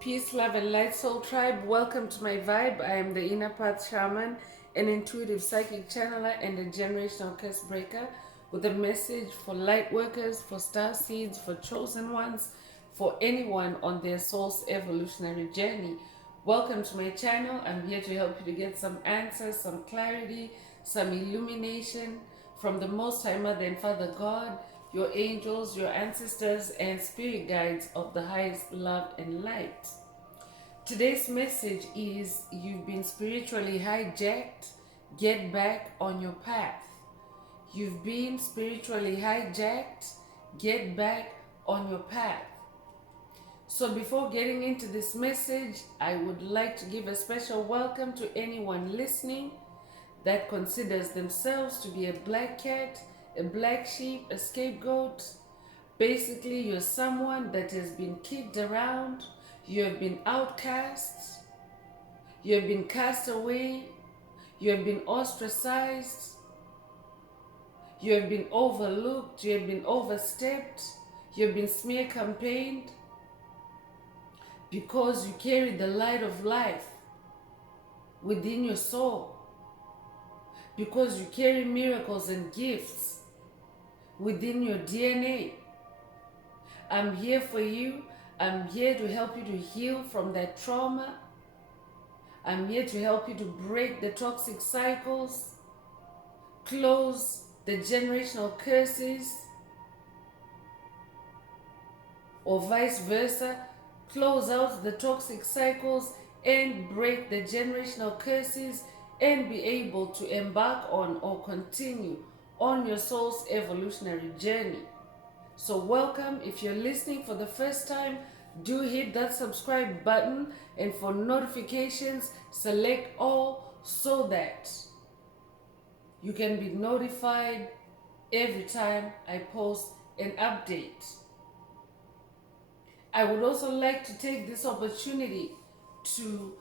Peace, love, and light soul tribe. Welcome to my vibe. I am the inner path shaman, an intuitive psychic channeler, and a generational curse breaker with a message for light workers, for star seeds, for chosen ones, for anyone on their soul's evolutionary journey. Welcome to my channel. I'm here to help you to get some answers, some clarity, some illumination from the Most High Mother and Father God, your angels, your ancestors, and spirit guides of the highest love and light. Today's message is you've been spiritually hijacked. Get back on your path. You've been spiritually hijacked. Get back on your path. So before getting into this message, I would like to give a special welcome to anyone listening that considers themselves to be a black cat, a black sheep, a scapegoat. Basically, you're someone that has been kicked around, you have been outcast, you have been cast away, you have been ostracized, you have been overlooked, you have been overstepped, you have been smear campaigned because you carry the light of life within your soul, because you carry miracles and gifts within your DNA. I'm here for you. I'm here to help you to heal from that trauma. I'm here to help you to break the toxic cycles, close the generational curses, or vice versa. Close out the toxic cycles and break the generational curses and be able to embark on or continue on your soul's evolutionary journey. So welcome. If you're listening for the first time, do hit that subscribe button, and for notifications, select all so that you can be notified every time I post an update. I would also like to take this opportunity to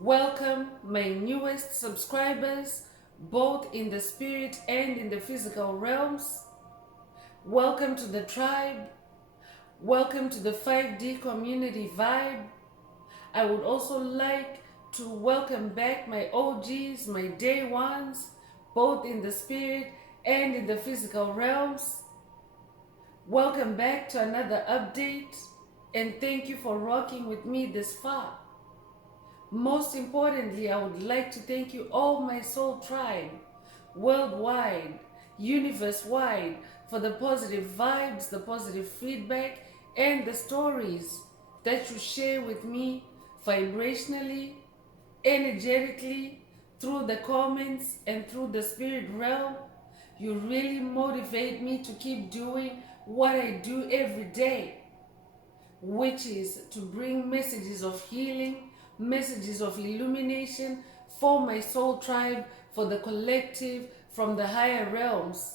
welcome my newest subscribers, both in the spirit and in the physical realms. Welcome to the tribe. Welcome to the 5D community vibe. I would also like to welcome back my OGs, my day ones, both in the spirit and in the physical realms. Welcome back to another update, and thank you for rocking with me this far. Most importantly, I would like to thank you, all my soul tribe, worldwide, universe-wide, for the positive vibes, the positive feedback, and the stories that you share with me vibrationally, energetically, through the comments and through the spirit realm. You really motivate me to keep doing what I do every day, which is to bring messages of healing, messages of illumination for my soul tribe, for the collective, from the higher realms.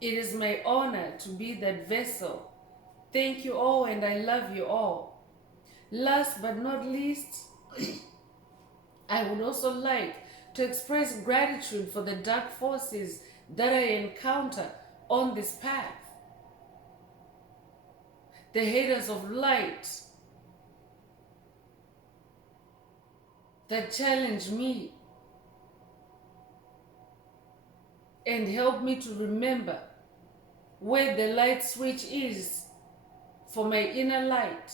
It is my honor to be that vessel. Thank you all, and I love you all. Last but not least, I would also like to express gratitude for the dark forces that I encounter on this path. The haters of light that challenge me and help me to remember where the light switch is for my inner light.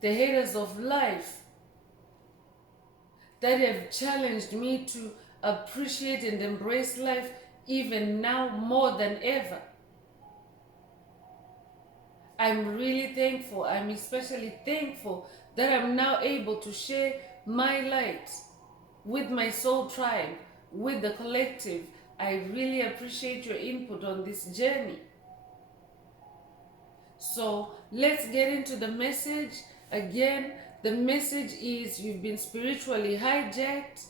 The haters of life that have challenged me to appreciate and embrace life even now more than ever. I'm really thankful. I'm especially thankful that I'm now able to share my light with my soul tribe, with the collective. I really appreciate your input on this journey. So let's get into the message. Again, the message is you've been spiritually hijacked.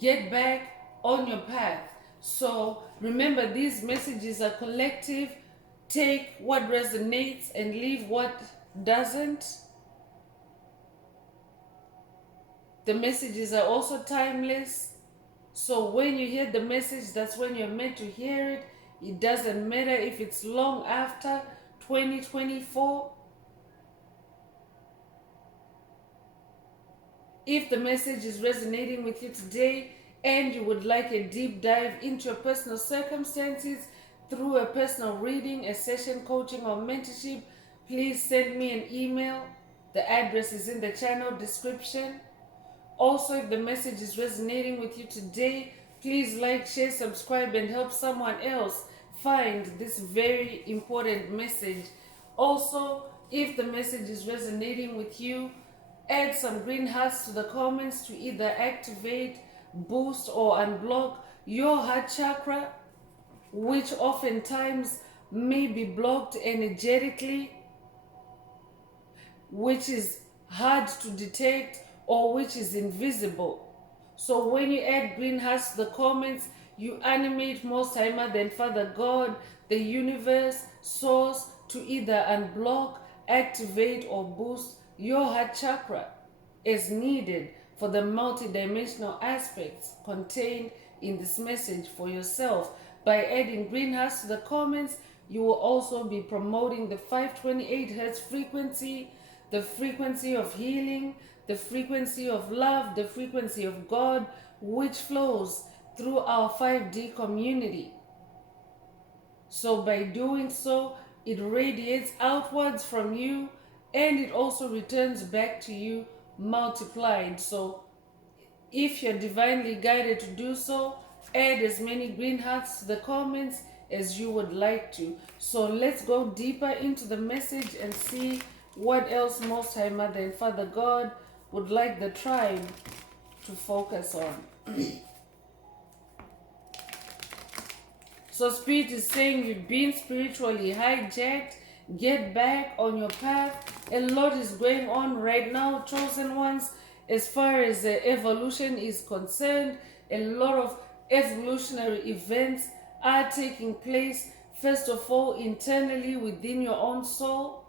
Get back on your path. So remember, these messages are collective. Take what resonates and leave what doesn't. The messages are also timeless. So when you hear the message, that's when you're meant to hear it. It doesn't matter if it's long after 2024. If the message is resonating with you today and you would like a deep dive into your personal circumstances through a personal reading, a session coaching, or mentorship, please send me an email. The address is in the channel description. Also, if the message is resonating with you today, please like, share, subscribe, and help someone else find this very important message. Also, if the message is resonating with you, add some green hearts to the comments to either activate, boost, or unblock your heart chakra, which oftentimes may be blocked energetically, which is hard to detect, or which is invisible. So when you add green hearts to the comments, you animate Most High Mother and Father God, the universe, source, to either unblock, activate, or boost your heart chakra as needed for the multidimensional aspects contained in this message for yourself. By adding green hearts to the comments, you will also be promoting the 528 Hz frequency, the frequency of healing, the frequency of love, the frequency of God, which flows through our 5D community. So by doing so, it radiates outwards from you, and it also returns back to you multiplied. So if you're divinely guided to do so, add as many green hearts to the comments as you would like to. So let's go deeper into the message and see what else Most High Mother and Father God would like the tribe to focus on. So Spirit is saying you've been spiritually hijacked. Get back on your path. A lot is going on right now, chosen ones. As far as evolution is concerned, a lot of evolutionary events are taking place. First of all, internally within your own soul,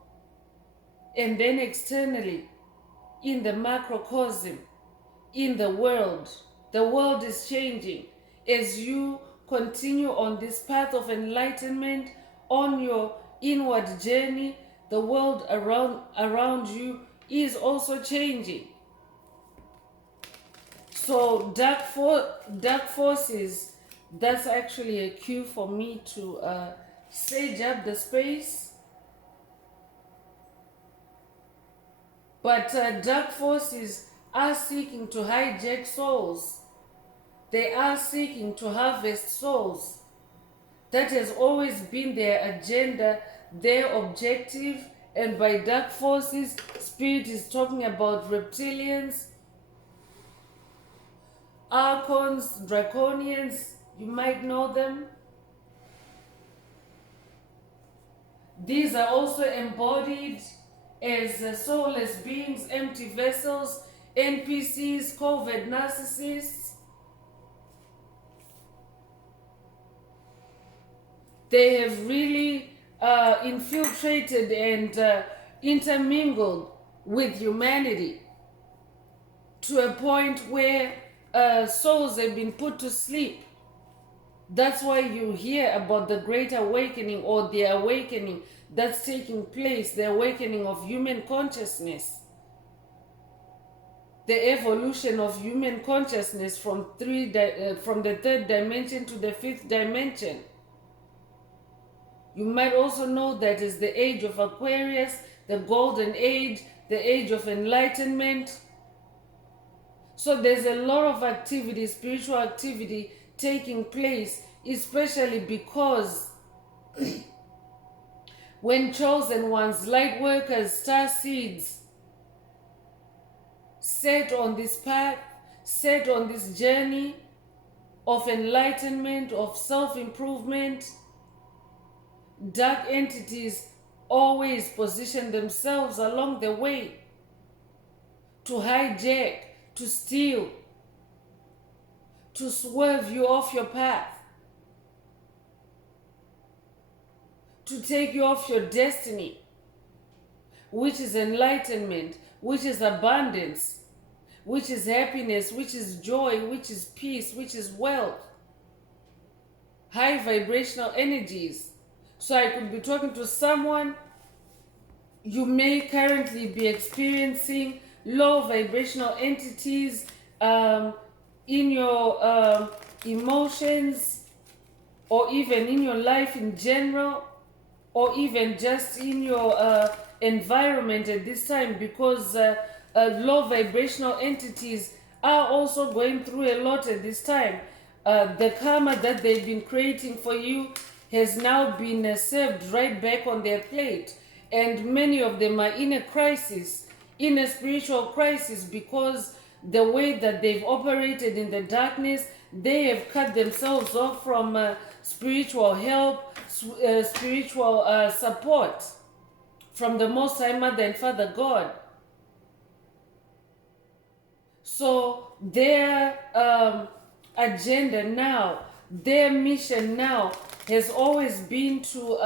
and then externally in the macrocosm, in the world. The world is changing. As you continue on this path of enlightenment, on your inward journey, the world around you is also changing. So dark forces, that's actually a cue for me to sage up the space. But dark forces are seeking to hijack souls. They are seeking to harvest souls. That has always been their agenda, their objective. And by dark forces, Spirit is talking about reptilians, archons, draconians, you might know them. These are also embodied as soulless beings, empty vessels, NPCs, covert narcissists. They have really infiltrated and intermingled with humanity to a point where souls have been put to sleep. That's why you hear about the Great Awakening, or the awakening that's taking place, the awakening of human consciousness. The evolution of human consciousness from the third dimension to the fifth dimension. You might also know that is the age of Aquarius, the golden age, the age of enlightenment. So there's a lot of activity, spiritual activity taking place, especially because when chosen ones, light workers, star seeds, set on this path, set on this journey of enlightenment, of self-improvement, dark entities always position themselves along the way to hijack, to steal, to swerve you off your path, to take you off your destiny, which is enlightenment, which is abundance, which is happiness, which is joy, which is peace, which is wealth, high vibrational energies. So I could be talking to someone, you may currently be experiencing low vibrational entities in your emotions, or even in your life in general, or even just in your environment at this time, because low vibrational entities are also going through a lot at this time. The karma that they've been creating for you has now been served right back on their plate, and many of them are in a crisis, in a spiritual crisis, because the way that they've operated in the darkness, they have cut themselves off from spiritual help, spiritual support from the Most High Mother and Father God. So their agenda now, their mission now has always been to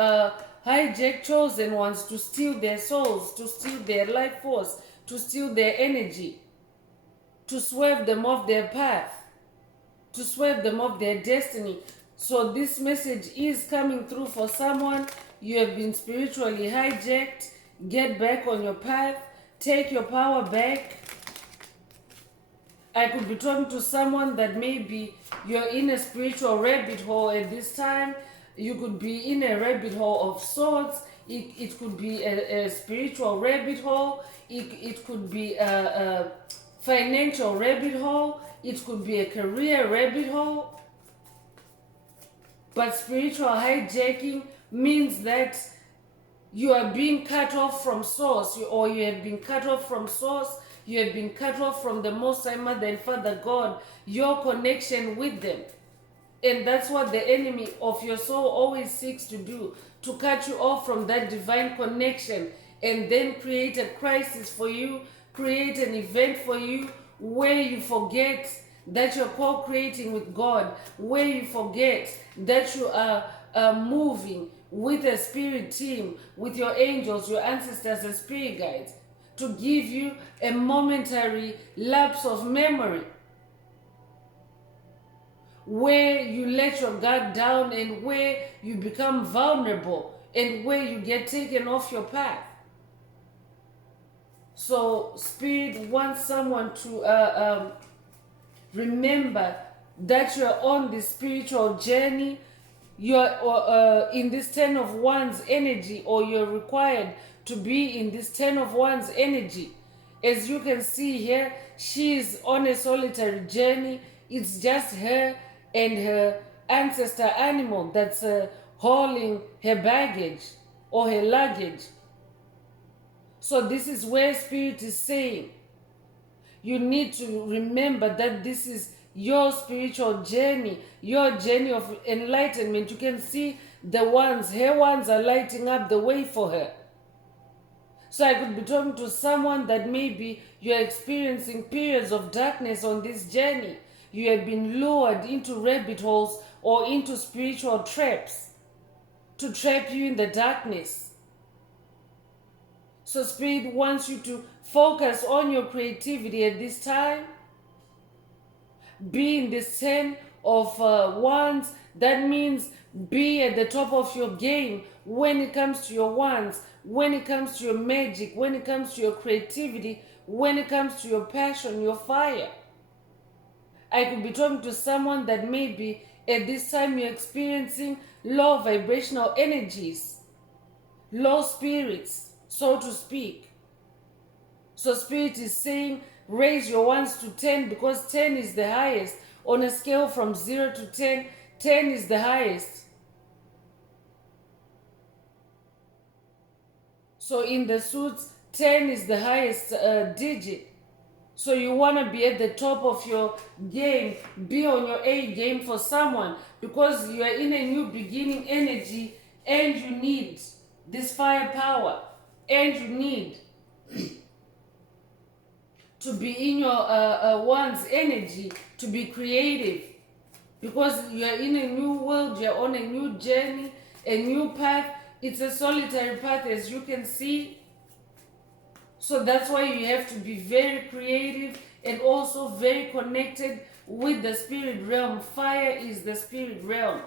hijack chosen ones, to steal their souls, to steal their life force, to steal their energy, to swerve them off their path, to swerve them off their destiny. So this message is coming through for someone. You have been spiritually hijacked. Get back on your path. Take your power back. I could be talking to someone that maybe you're in a spiritual rabbit hole at this time. You could be in a rabbit hole of sorts. It could be a spiritual rabbit hole. It could be a financial rabbit hole. It could be a career rabbit hole. But spiritual hijacking means that you are being cut off from source, or you have been cut off from source. You have been cut off from the Most High Mother and Father God, your connection with them. And that's what the enemy of your soul always seeks to do, to cut you off from that divine connection, and then create a crisis for you, create an event for you where you forget that you're co-creating with God, where you forget that you are moving with a spirit team, with your angels, your ancestors, and spirit guides, to give you a momentary lapse of memory where you let your guard down, and where you become vulnerable, and where you get taken off your path. So Spirit wants someone to remember that you're on this spiritual journey. You're in this 10 of Wands energy, or you're required to be in this 10 of Wands energy. As you can see here, she's on a solitary journey. It's just her and her ancestor animal that's hauling her baggage or her luggage. So this is where Spirit is saying, you need to remember that this is your spiritual journey, your journey of enlightenment. You can see the ones, her ones are lighting up the way for her. So I could be talking to someone that maybe you're experiencing periods of darkness on this journey. You have been lured into rabbit holes or into spiritual traps to trap you in the darkness. So Spirit wants you to focus on your creativity at this time. Be in this 10 of Wands. That means be at the top of your game when it comes to your wands, when it comes to your magic, when it comes to your creativity, when it comes to your passion, your fire. I could be talking to someone that maybe at this time you're experiencing low vibrational energies, low spirits, so to speak. So Spirit is saying raise your wands to 10, because 10 is the highest. On a scale from 0 to 10, 10 is the highest. So in the suits, 10 is the highest digit. So you want to be at the top of your game, be on your A game for someone, because you are in a new beginning energy, and you need this firepower, and you need to be in your one's energy, to be creative, because you are in a new world, you're on a new journey, a new path. It's a solitary path, as you can see. So that's why you have to be very creative and also very connected with the spirit realm. Fire is the spirit realm.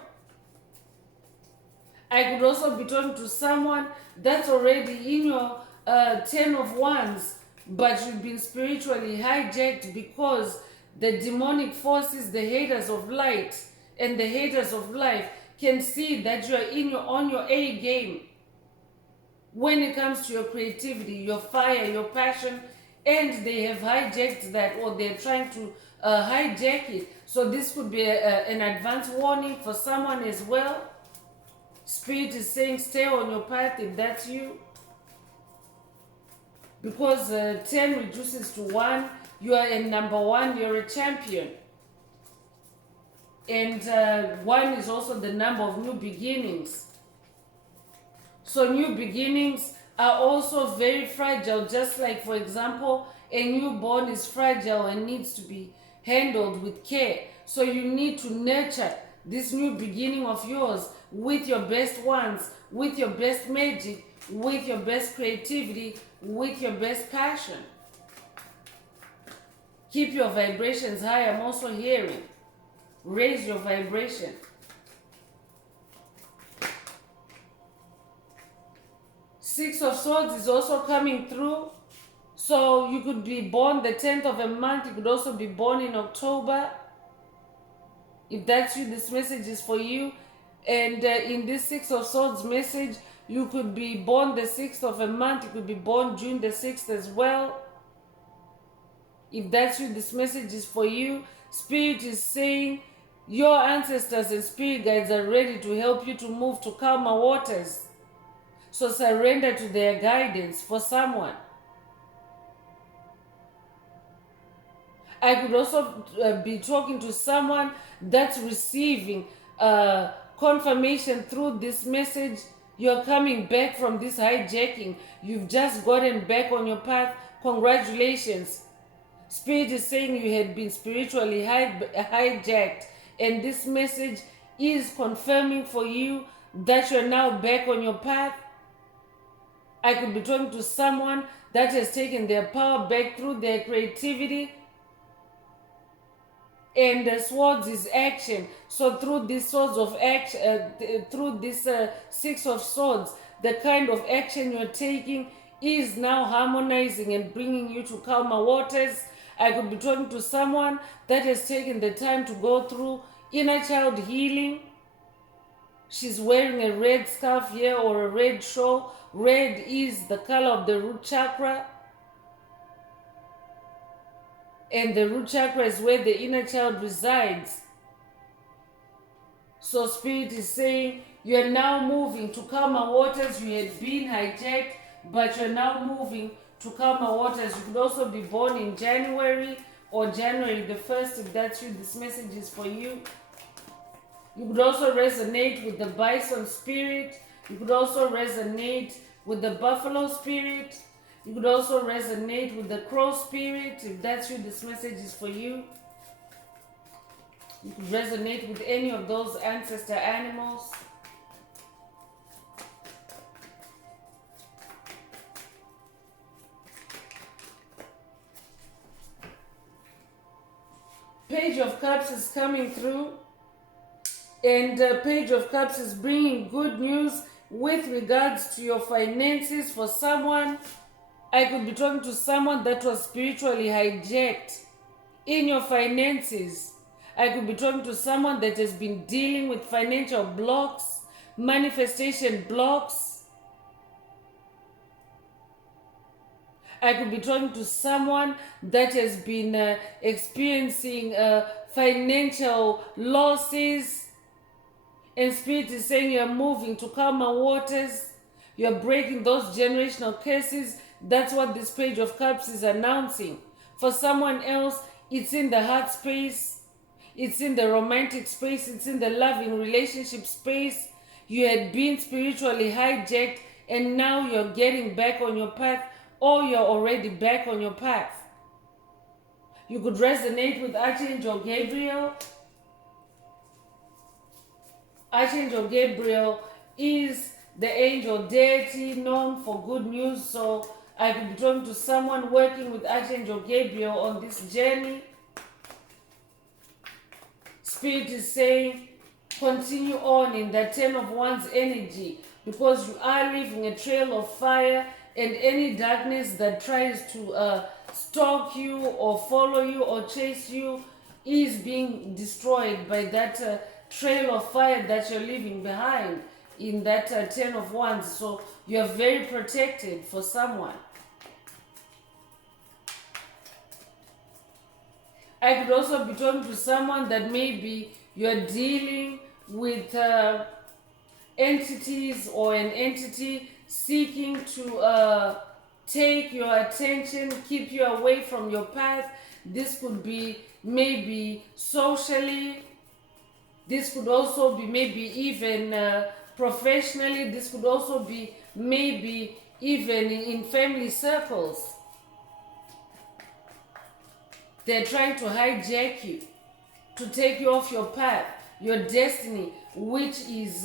I could also be talking to someone that's already in your 10 of Wands, but you've been spiritually hijacked because the demonic forces, the haters of light and the haters of life, can see that you're on your A game when it comes to your creativity, your fire, your passion, and they have hijacked that, or they're trying to hijack it. So this could be an advance warning for someone as well. Spirit is saying stay on your path if that's you. Because 10 reduces to 1, you are in number 1, you're a champion. And 1 is also the number of new beginnings. So new beginnings are also very fragile, just like, for example, a newborn is fragile and needs to be handled with care. So you need to nurture this new beginning of yours with your best ones, with your best magic, with your best creativity, with your best passion. Keep your vibrations high. I'm also hearing. Raise your vibration. Six of Swords is also coming through. So you could be born the 10th of a month. You could also be born in October. If that's you, this message is for you. And in this Six of Swords message, you could be born the 6th of a month. You could be born June the 6th as well. If that's you, this message is for you. Spirit is saying your ancestors and spirit guides are ready to help you to move to calmer waters. So surrender to their guidance for someone. I could also be talking to someone that's receiving confirmation through this message. You're coming back from this hijacking. You've just gotten back on your path. Congratulations. Spirit is saying you had been spiritually hijacked. And this message is confirming for you that you're now back on your path. I could be talking to someone that has taken their power back through their creativity. And the swords is action. So through this swords of action, through this 6 of swords, the kind of action you're taking is now harmonizing and bringing you to calmer waters. I could be talking to someone that has taken the time to go through inner child healing. She's wearing a red scarf here or a red shawl. Red is the color of the root chakra. And the root chakra is where the inner child resides. So Spirit is saying you're now moving to calmer waters. You had been hijacked, but you're now moving to calmer waters. You could also be born in January or January the 1st. If that's you, this message is for you. You could also resonate with the bison spirit. You could also resonate with the buffalo spirit. You could also resonate with the crow spirit. If that's you, this message is for you. You could resonate with any of those ancestor animals. Page of Cups is coming through. And Page of Cups is bringing good news with regards to your finances for someone. I could be talking to someone that was spiritually hijacked in your finances. I could be talking to someone that has been dealing with financial blocks, manifestation blocks. I could be talking to someone that has been experiencing financial losses. And Spirit is saying you're moving to calmer waters. You're breaking those generational curses. That's what this Page of Cups is announcing. For someone else, it's in the heart space. It's in the romantic space. It's in the loving relationship space. You had been spiritually hijacked and now you're getting back on your path, or you're already back on your path. You could resonate with Archangel Gabriel. Archangel Gabriel is the angel deity known for good news. So I could be talking to someone working with Archangel Gabriel on this journey. Spirit is saying continue on in the 10 of Wands energy, because you are leaving a trail of fire and any darkness that tries to stalk you or follow you or chase you is being destroyed by that trail of fire that you're leaving behind in that 10 of wands. So you're very protected for someone. I could also be talking to someone that maybe you're dealing with entities or an entity seeking to take your attention, keep you away from your path. This could be maybe socially. This could also be maybe even professionally. This could also be maybe even in family circles. They're trying to hijack you, to take you off your path, your destiny, which is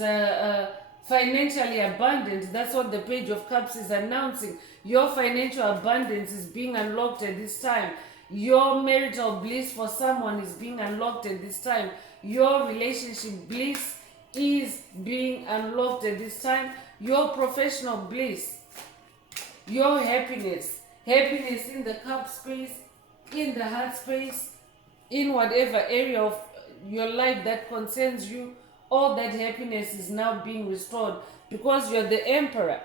financially abundant. That's what the Page of Cups is announcing. Your financial abundance is being unlocked at this time. Your marital bliss for someone is being unlocked at this time. Your relationship bliss is being unlocked at this time. Your professional bliss, your happiness in the cup space, in the heart space, in whatever area of your life that concerns you, all that happiness is now being restored because you're the emperor.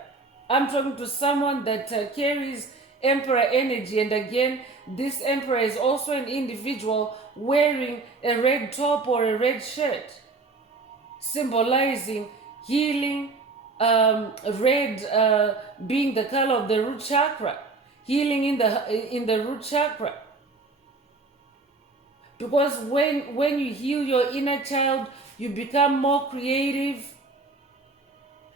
I'm talking to someone that carries emperor energy, and again, this emperor is also an individual wearing a red top or a red shirt, symbolizing healing, red being the color of the root chakra, healing in the root chakra. Because when you heal your inner child, you become more creative.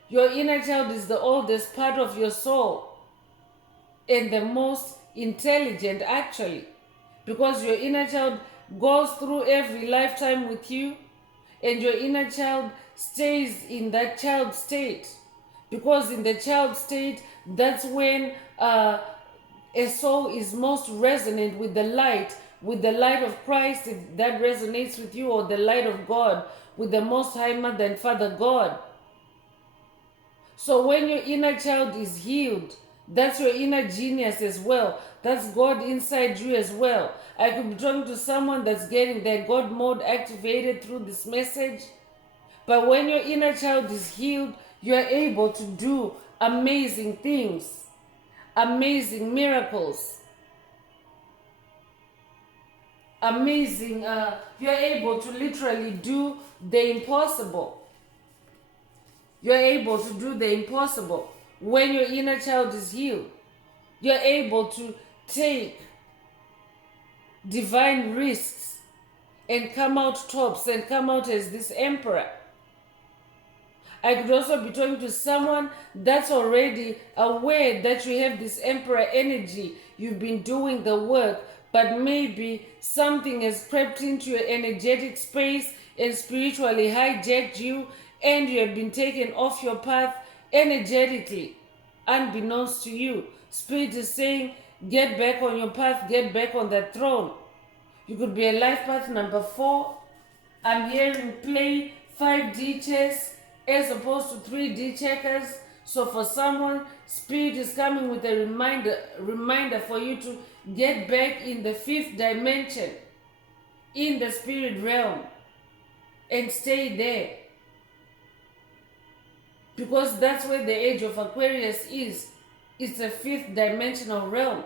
Your inner child is the oldest part of your soul and the most intelligent, actually, because your inner child goes through every lifetime with you, and your inner child stays in that child state, because in the child state, that's when a soul is most resonant with the light of Christ, if that resonates with you, or the light of God, with the Most High Mother and Father God. So when your inner child is healed, that's your inner genius as well. That's God inside you as well. I could be talking to someone that's getting their God mode activated through this message. But when your inner child is healed, you are able to do amazing things, amazing miracles. Amazing, you're able to literally do the impossible. You're able to do the impossible when your inner child is healed. You're able to take divine risks and come out tops and come out as this emperor. I could also be talking to someone that's already aware that you have this emperor energy. You've been doing the work, but maybe something has crept into your energetic space and spiritually hijacked you, and you have been taken off your path energetically, unbeknownst to you. Spirit is saying, get back on your path, get back on that throne. You could be a life path number 4. I'm hearing play 5D chess as opposed to 3D checkers. So for someone, Spirit is coming with a reminder for you to get back in the 5th dimension, in the spirit realm, and stay there. Because that's where the age of Aquarius is. It's a 5th dimensional realm.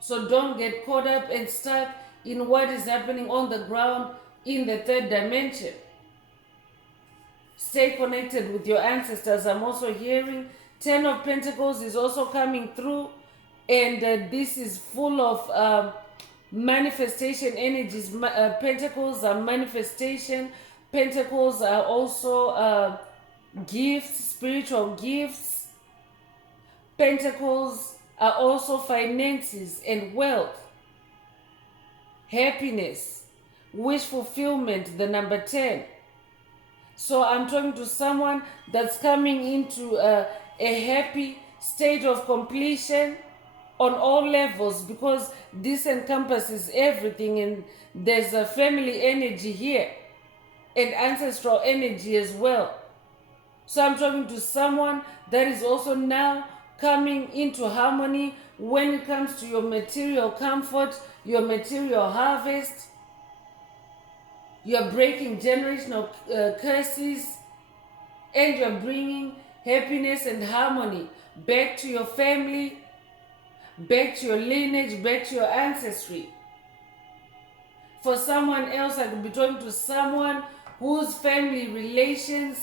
So don't get caught up and stuck in what is happening on the ground in the 3rd dimension. Stay connected with your ancestors. I'm also hearing 10 of Pentacles is also coming through, and this is full of manifestation energies. Pentacles are manifestation. Pentacles are also gifts, spiritual gifts. Pentacles are also finances and wealth, happiness, wish fulfillment, the number 10. So I'm talking to someone that's coming into a happy state of completion on all levels, because this encompasses everything, and there's a family energy here and ancestral energy as well. So I'm talking to someone that is also now coming into harmony when it comes to your material comfort, your material harvest. You're breaking generational curses, and you're bringing happiness and harmony back to your family, back to your lineage, back to your ancestry. For someone else, I could be talking to someone whose family relations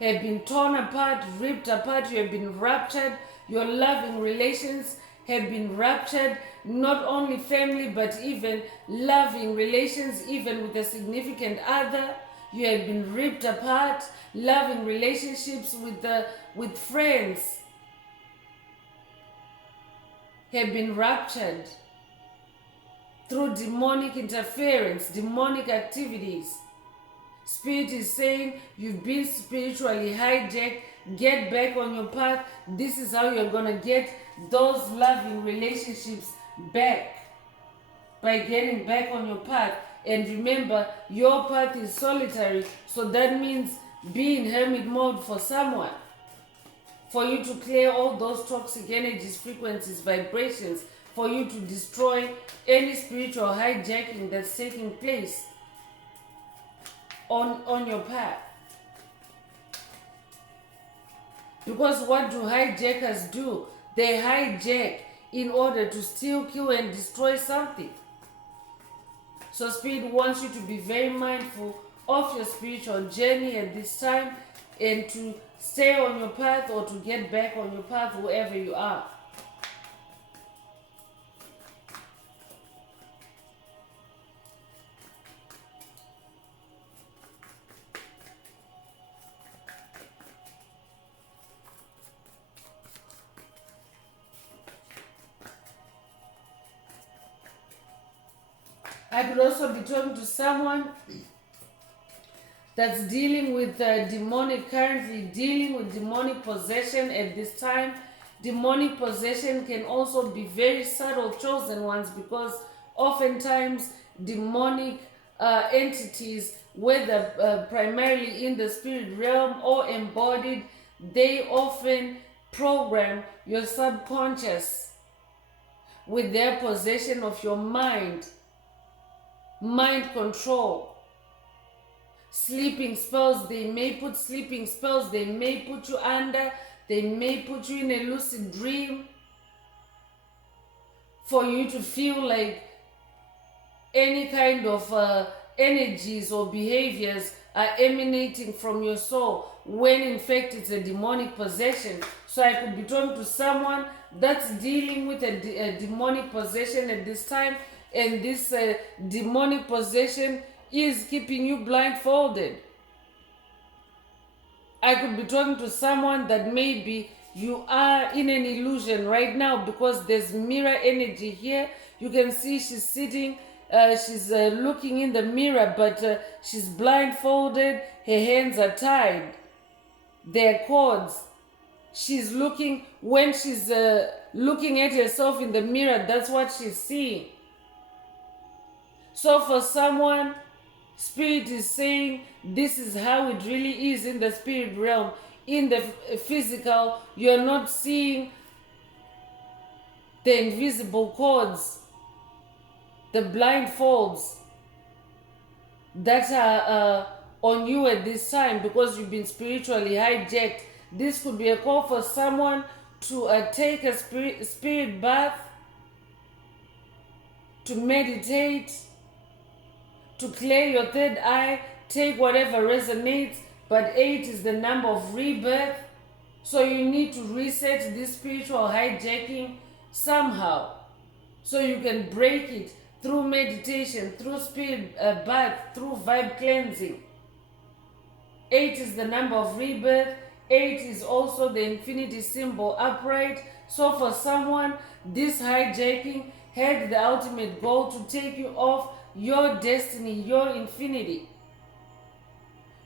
have been torn apart, ripped apart, you have been ruptured, your loving relations have been ruptured, not only family but even loving relations, even with a significant other. You have been ripped apart, loving relationships with friends have been ruptured through demonic interference, demonic activities. Spirit is saying you've been spiritually hijacked. Get back on your path. This is how you're going to get those loving relationships back, by getting back on your path. And remember, your path is solitary, so that means be in hermit mode for someone, for you to clear all those toxic energies, frequencies, vibrations, for you to destroy any spiritual hijacking that's taking place on your path. Because what do hijackers do? They hijack in order to steal, kill, and destroy something. So Spirit wants you to be very mindful of your spiritual journey at this time, and to stay on your path or to get back on your path wherever you are. I could also be talking to someone that's dealing with currently dealing with demonic possession at this time. Demonic possession can also be very subtle, chosen ones, because oftentimes demonic entities, whether primarily in the spirit realm or embodied, they often program your subconscious with their possession of your mind. Mind control, sleeping spells. They may put sleeping spells, they may put you under, they may put you in a lucid dream for you to feel like any kind of energies or behaviors are emanating from your soul, when in fact it's a demonic possession. So I could be talking to someone that's dealing with a demonic possession at this time, and this demonic possession is keeping you blindfolded. I could be talking to someone that maybe you are in an illusion right now, because there's mirror energy here. You can see she's sitting, she's looking in the mirror, but she's blindfolded, her hands are tied, they're cords. She's looking, when she's looking at herself in the mirror, that's what she's seeing. So for someone, Spirit is saying this is how it really is in the spirit realm. In the physical, you're not seeing the invisible cords, the blindfolds that are on you at this time, because you've been spiritually hijacked. This could be a call for someone to take a spirit bath, to meditate, to clear your third eye, take whatever resonates, but 8 is the number of rebirth. So you need to reset this spiritual hijacking somehow, so you can break it through meditation, through spirit bath, through vibe cleansing. 8 is the number of rebirth. 8 is also the infinity symbol upright. So for someone, this hijacking had the ultimate goal to take you off your destiny, your infinity.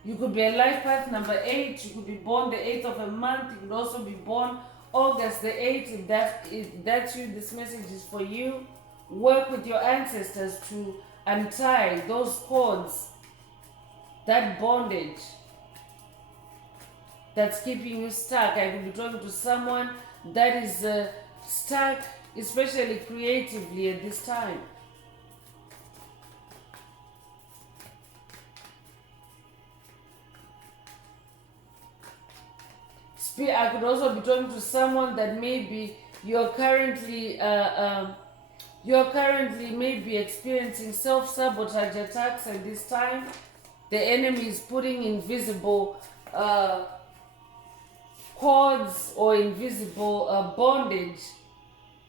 You could be a life path number 8. You could be born the 8th of a month. You could also be born August the 8th. If that's you, this message is for you. Work with your ancestors to untie those cords, that bondage. that's keeping you stuck. I could be talking to someone that is stuck, especially creatively at this time. I could also be talking to someone that maybe you're currently maybe experiencing self-sabotage attacks at this time. The enemy is putting invisible cords or invisible bondage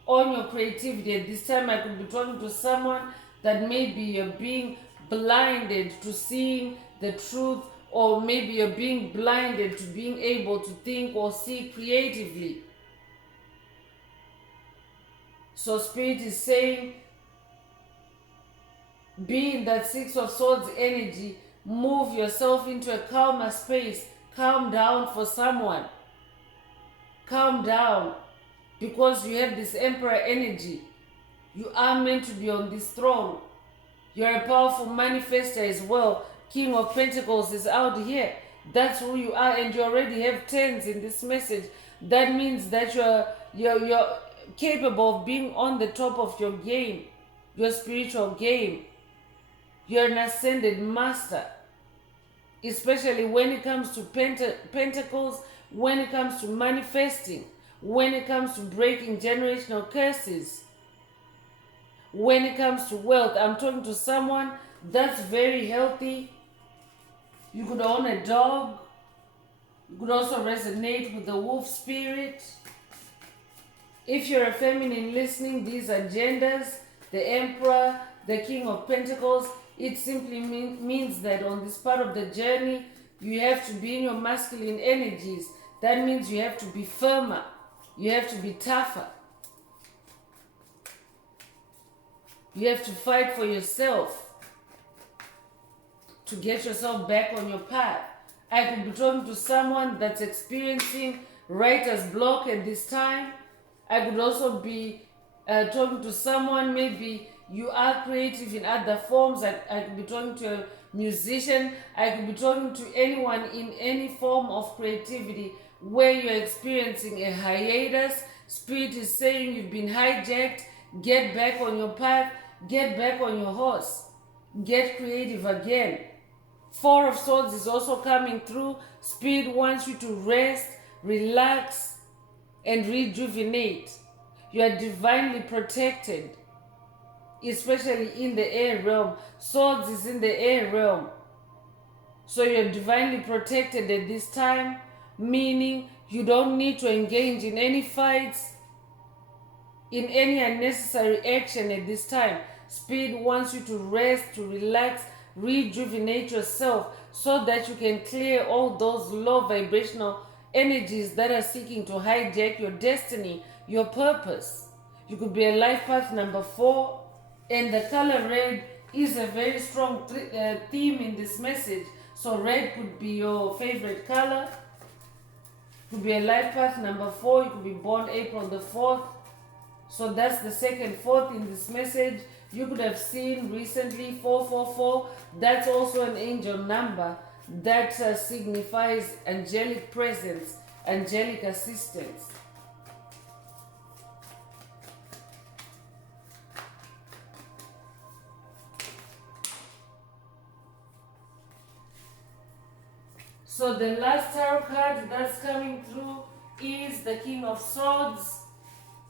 on your creativity. At this time, I could be talking to someone that maybe you're being blinded to seeing the truth, or maybe you're being blinded to being able to think or see creatively. So Spirit is saying, be in that Six of Swords energy, move yourself into a calmer space, calm down for someone. Calm down, because you have this Emperor energy. You are meant to be on this throne. You're a powerful manifester as well. King of Pentacles is out here. That's who you are, and you already have tens in this message. That means that you're capable of being on the top of your game, your spiritual game. You're an ascended master, especially when it comes to pentacles, when it comes to manifesting, when it comes to breaking generational curses, when it comes to wealth. I'm talking to someone that's very healthy. You could own a dog. You could also resonate with the wolf spirit. If you're a feminine listening, these are genders, the Emperor, the King of Pentacles. It simply means that on this part of the journey, you have to be in your masculine energies. That means you have to be firmer. You have to be tougher. You have to fight for yourself to get yourself back on your path. I could be talking to someone that's experiencing writer's block at this time. I could also be talking to someone, maybe you are creative in other forms. I could be talking to a musician. I could be talking to anyone in any form of creativity where you're experiencing a hiatus. Spirit is saying you've been hijacked. Get back on your path. Get back on your horse. Get creative again. Four of Swords is also coming through. Spirit wants you to rest, relax, and rejuvenate. You are divinely protected, especially in the air realm. Swords is in the air realm. So you're divinely protected at this time, meaning you don't need to engage in any fights, in any unnecessary action at this time. Spirit wants you to rest, to relax, rejuvenate yourself so that you can clear all those low vibrational energies that are seeking to hijack your destiny, your purpose. You could be a life path number 4, and the color red is a very strong theme in this message. So red could be your favorite color. Could be a life path number 4. You could be born April the 4th. So that's the second, fourth in this message. You could have seen recently 444. That's also an angel number that signifies angelic presence, angelic assistance. So the last tarot card that's coming through is the King of Swords.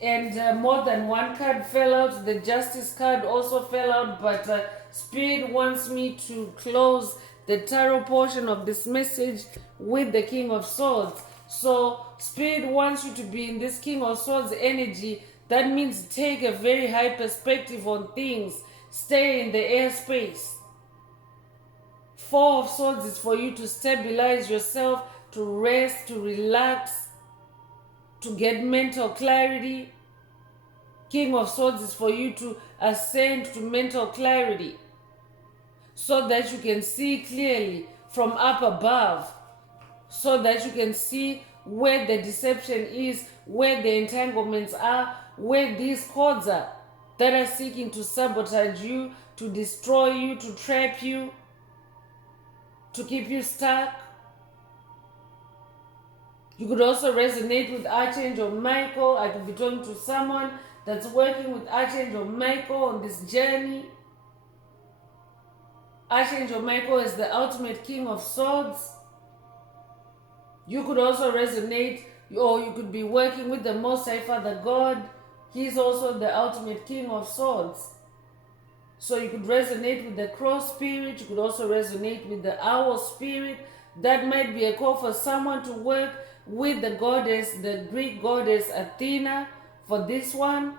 And more than one card fell out. The Justice card also fell out, but Spirit wants me to close the tarot portion of this message with the King of Swords. So Spirit wants you to be in this King of Swords energy. That means take a very high perspective on things. Stay in the airspace. Four of Swords is for you to stabilize yourself, to rest, to relax, to get mental clarity. King of Swords is for you to ascend to mental clarity so that you can see clearly from up above, so that you can see where the deception is, where the entanglements are, where these cords are that are seeking to sabotage you, to destroy you, to trap you, to keep you stuck. You could also resonate with Archangel Michael. I could be talking to someone that's working with Archangel Michael on this journey. Archangel Michael is the ultimate king of swords. You could also resonate, or you could be working with the Most High Father God. He's also the ultimate king of swords. So you could resonate with the cross spirit. You could also resonate with the owl spirit. That might be a call for someone to work with the goddess, the Greek goddess Athena. For this one,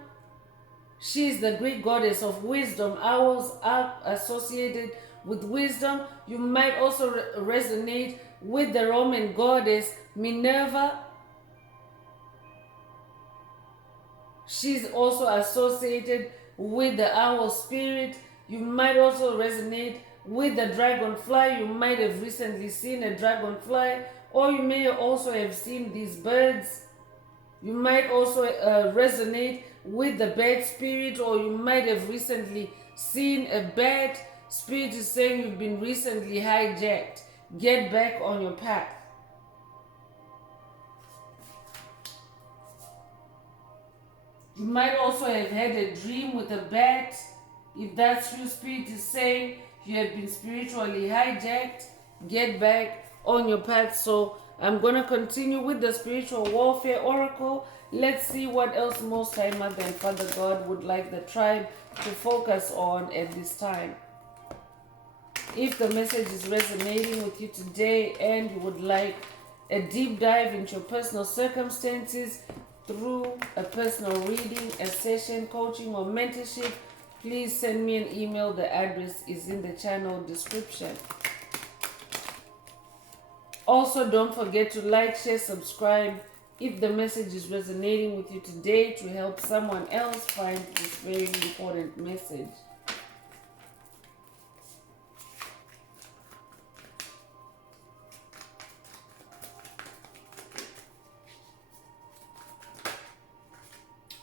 she's the Greek goddess of wisdom. Owls are associated with wisdom. You might also resonate with the Roman goddess Minerva. She's also associated with the owl spirit. You might also resonate with the dragonfly. You might have recently seen a dragonfly, or you may also have seen these birds. You might also resonate with the bat spirit, or you might have recently seen a bat. Spirit is saying you've been recently hijacked. Get back on your path. You might also have had a dream with a bat. If that's you, Spirit is saying you have been spiritually hijacked. Get back on your path. So I'm going to continue with the spiritual warfare oracle. Let's see what else Most High Mother and Father God would like the tribe to focus on at this time. If the message is resonating with you today and you would like a deep dive into your personal circumstances through a personal reading, a session, coaching, or mentorship, please send me an email. The address is in the channel description. Also, don't forget to like, share, subscribe if the message is resonating with you today, to help someone else find this very important message.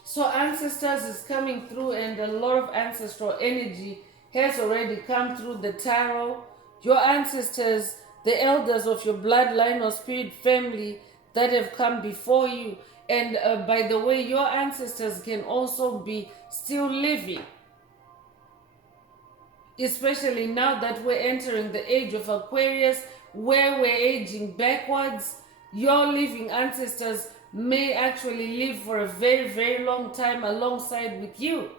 So ancestors is coming through, and a lot of ancestral energy has already come through the tarot. Your ancestors, the elders of your bloodline or spirit family that have come before you. And by the way, your ancestors can also be still living. Especially now that we're entering the age of Aquarius, where we're aging backwards. Your living ancestors may actually live for a very, very long time alongside with you.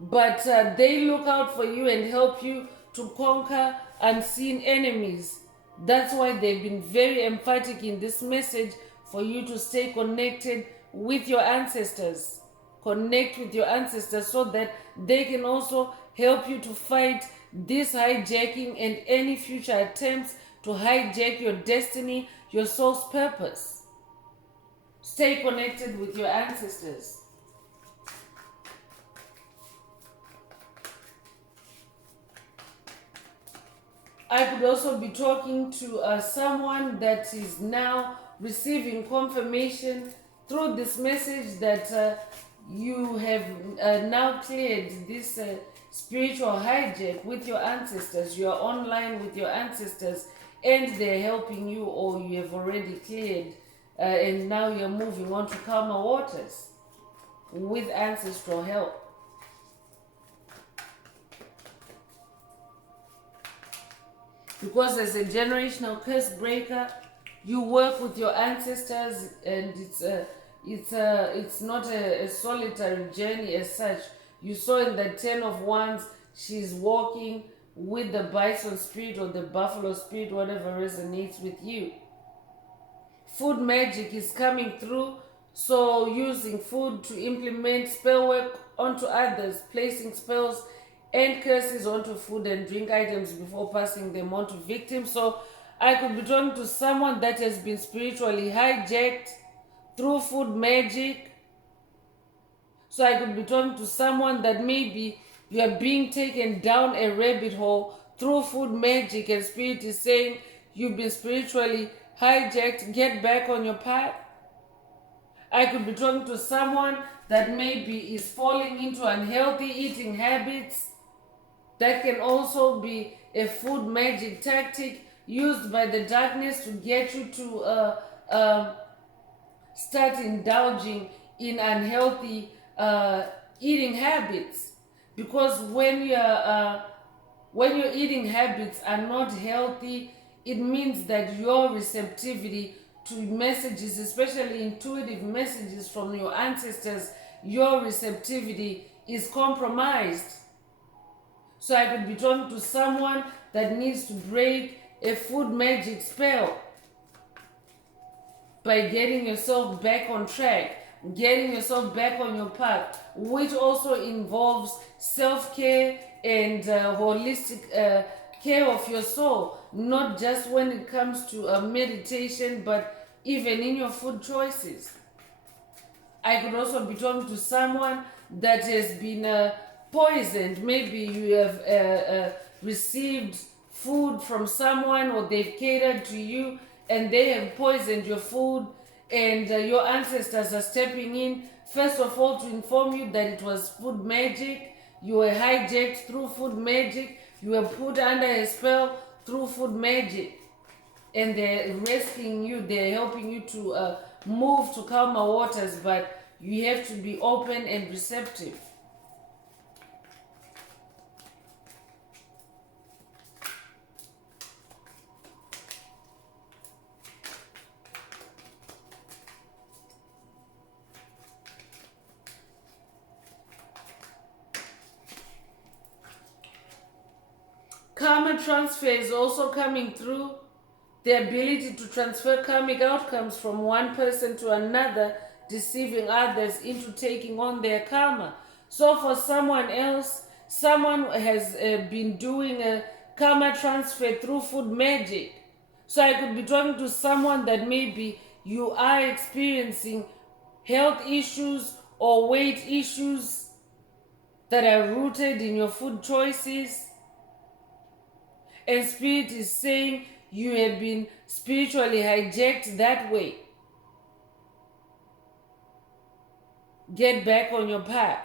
But they look out for you and help you to conquer unseen enemies. That's why they've been very emphatic in this message for you to stay connected with your ancestors. Connect with your ancestors so that they can also help you to fight this hijacking and any future attempts to hijack your destiny, your soul's purpose. Stay connected with your ancestors. I could also be talking to someone that is now receiving confirmation through this message that you have now cleared this spiritual hijack with your ancestors. You are online with your ancestors and they're helping you, or you have already cleared and now you're moving on to calmer waters with ancestral help. Because as a generational curse breaker, you work with your ancestors, and it's not a solitary journey as such. You saw in the 10 of Wands, she's walking with the bison spirit or the buffalo spirit, whatever resonates with you. Food magic is coming through, so using food to implement spell work onto others, placing spells and curses onto food and drink items before passing them on to victims. So I could be talking to someone that has been spiritually hijacked through food magic. So I could be talking to someone that maybe you are being taken down a rabbit hole through food magic, and spirit is saying you've been spiritually hijacked, get back on your path. I could be talking to someone that maybe is falling into unhealthy eating habits. That can also be a food magic tactic. used by the darkness to get you to start indulging in unhealthy eating habits. Because when your eating habits are not healthy, it means that your receptivity to messages, especially intuitive messages from your ancestors, your receptivity is compromised. So I could be talking to someone that needs to break a food magic spell by getting yourself back on track, getting yourself back on your path, which also involves self-care and holistic care of your soul, not just when it comes to meditation, but even in your food choices. I could also be talking to someone that has been poisoned. Maybe you have received food from someone, or they've catered to you and they have poisoned your food, and your ancestors are stepping in, first of all, to inform you that it was food magic. You were hijacked through food magic. You were put under a spell through food magic. And they're rescuing you, they're helping you to move to calmer waters, but you have to be open and receptive. Karma transfer is also coming through. The ability to transfer karmic outcomes from one person to another, deceiving others into taking on their karma. So for someone else, someone has been doing a karma transfer through food magic. So I could be talking to someone that maybe you are experiencing health issues or weight issues that are rooted in your food choices. And Spirit is saying you have been spiritually hijacked that way. Get back on your path.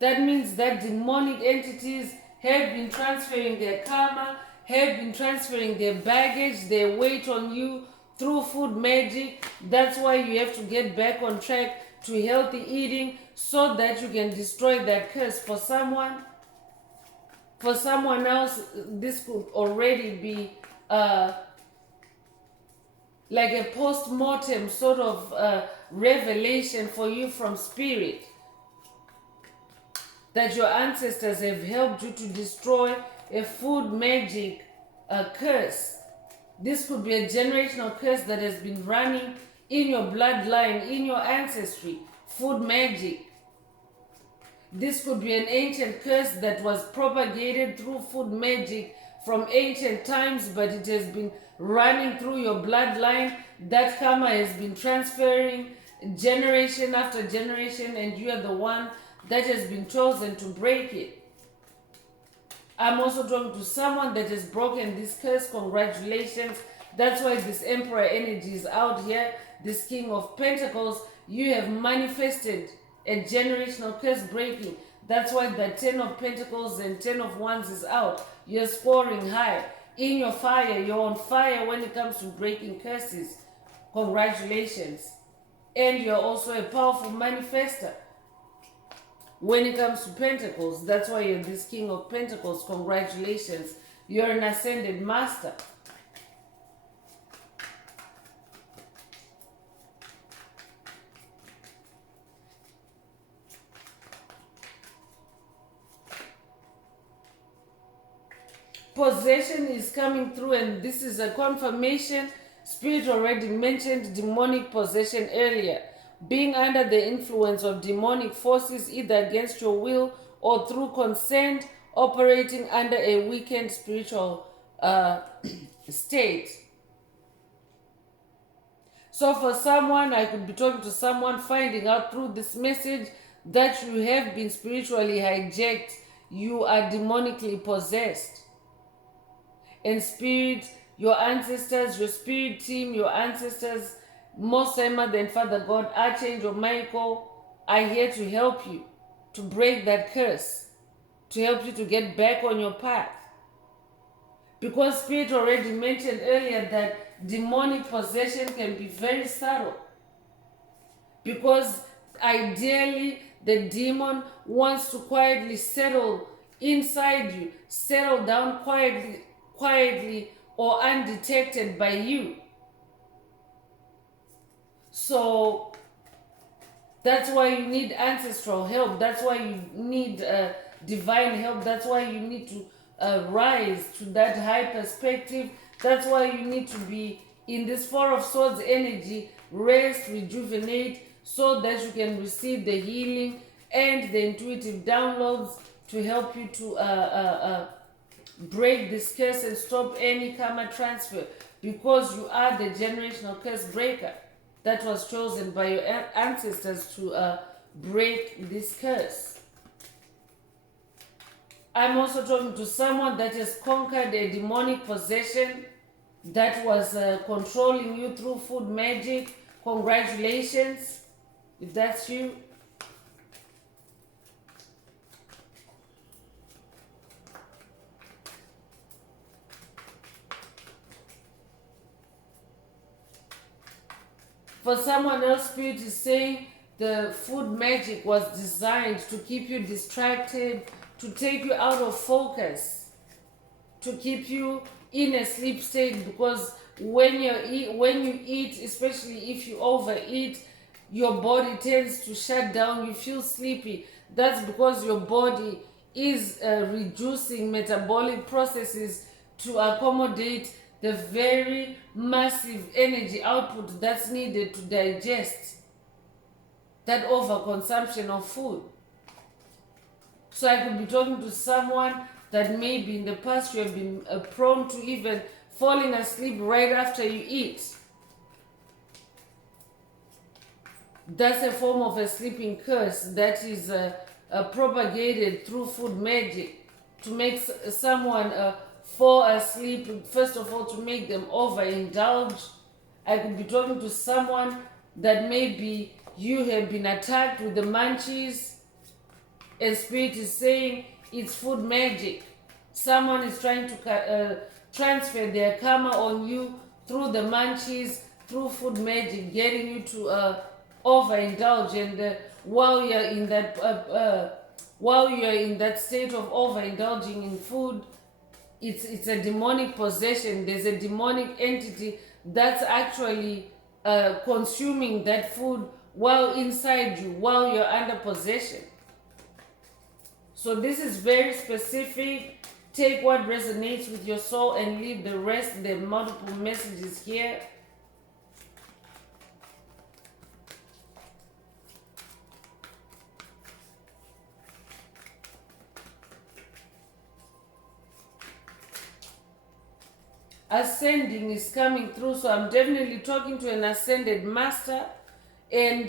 That means that demonic entities have been transferring their karma, have been transferring their baggage, their weight on you through food magic. That's why you have to get back on track to healthy eating, so that you can destroy that curse. For someone else, this could already be like a post-mortem sort of revelation for you from Spirit, that your ancestors have helped you to destroy a food magic curse. This could be a generational curse that has been running in your bloodline, in your ancestry. Food magic. This could be an ancient curse that was propagated through food magic from ancient times, but it has been running through your bloodline. That karma has been transferring generation after generation, and you are the one that has been chosen to break it. I'm also talking to someone that has broken this curse. Congratulations. That's why this Emperor energy is out here. This King of Pentacles, you have manifested a generational curse breaking. That's why the 10 of Pentacles and 10 of Wands is out. You're scoring high. In your fire, you're on fire when it comes to breaking curses. Congratulations. And you're also a powerful manifester when it comes to Pentacles. That's why you're this King of Pentacles. Congratulations. You're an ascended master. Possession is coming through, and this is a confirmation. Spirit already mentioned demonic possession earlier. Being under the influence of demonic forces, either against your will or through consent, operating under a weakened spiritual state. So for someone, I could be talking to someone, finding out through this message that you have been spiritually hijacked. You are demonically possessed. And Spirit, your ancestors, your spirit team, your ancestors, Most High Mother and Father God, Archangel Michael, are here to help you to break that curse, to help you to get back on your path. Because Spirit already mentioned earlier that demonic possession can be very subtle. Because ideally, the demon wants to quietly settle inside you, settle down quietly or undetected by you. So that's why you need ancestral help. That's why you need divine help. That's why you need to rise to that high perspective. That's why you need to be in this Four of Swords energy, rest, rejuvenate, so that you can receive the healing and the intuitive downloads to help you to break this curse and stop any karma transfer, because you are the generational curse breaker that was chosen by your ancestors to break this curse. I'm also talking to someone that has conquered a demonic possession that was controlling you through food magic. Congratulations, if that's you. For someone else, Spirit is saying the food magic was designed to keep you distracted, to take you out of focus, to keep you in a sleep state, because when you eat, especially if you overeat, your body tends to shut down, you feel sleepy. That's because your body is reducing metabolic processes to accommodate the very massive energy output that's needed to digest that overconsumption of food. So I could be talking to someone that maybe in the past you have been prone to even falling asleep right after you eat. That's a form of a sleeping curse that is propagated through food magic to make someone fall asleep, first of all, to make them overindulge. I could be talking to someone that maybe you have been attacked with the munchies, and Spirit is saying it's food magic. Someone is trying to transfer their karma on you through the munchies, through food magic, getting you to overindulge. And while you're in that state of overindulging in food, it's a demonic possession. There's a demonic entity that's actually consuming that food while inside you, while you're under possession. So this is very specific. Take what resonates with your soul and leave the rest. There are multiple messages here. Ascending is coming through, so I'm definitely talking to an ascended master, and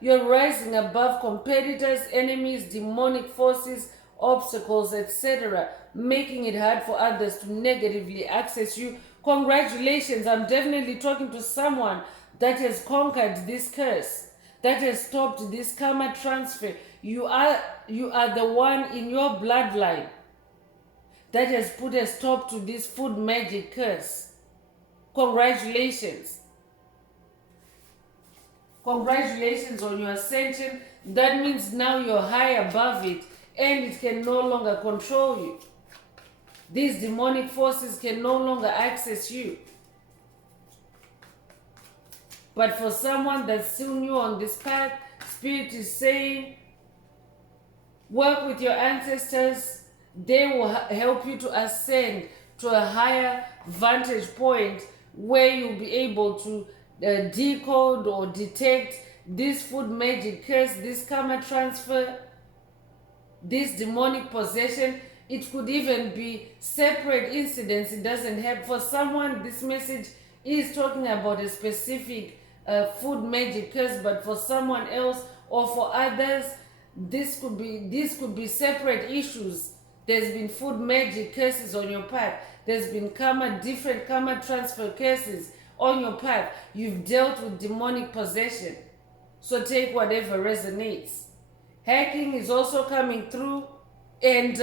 you're rising above competitors, enemies, demonic forces, obstacles, etc., making it hard for others to negatively access you. Congratulations, I'm definitely talking to someone that has conquered this curse, that has stopped this karma transfer. You are the one in your bloodline that has put a stop to this food magic curse. Congratulations. Congratulations on your ascension. That means now you're high above it and it can no longer control you. These demonic forces can no longer access you. But for someone that's still new on this path, Spirit is saying, work with your ancestors. They will help you to ascend to a higher vantage point where you'll be able to decode or detect this food magic curse, this karma transfer, this demonic possession. It could even be separate incidents. It doesn't have, for someone, this message is talking about a specific food magic curse, but for someone else or for others, this could be separate issues. There's been food magic curses on your path. There's been different karma transfer curses on your path. You've dealt with demonic possession. So take whatever resonates. Hacking is also coming through, and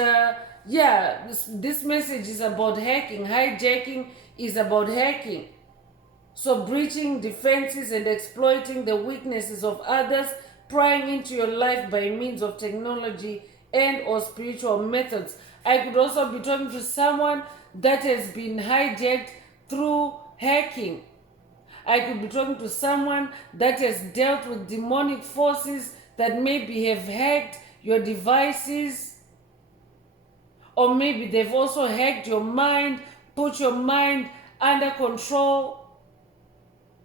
yeah, this message is about hacking. Hijacking is about hacking. So breaching defenses and exploiting the weaknesses of others, prying into your life by means of technology and or spiritual methods. I could also be talking to someone that has been hijacked through hacking. I could be talking to someone that has dealt with demonic forces that maybe have hacked your devices, or maybe they've also hacked your mind, put your mind under control.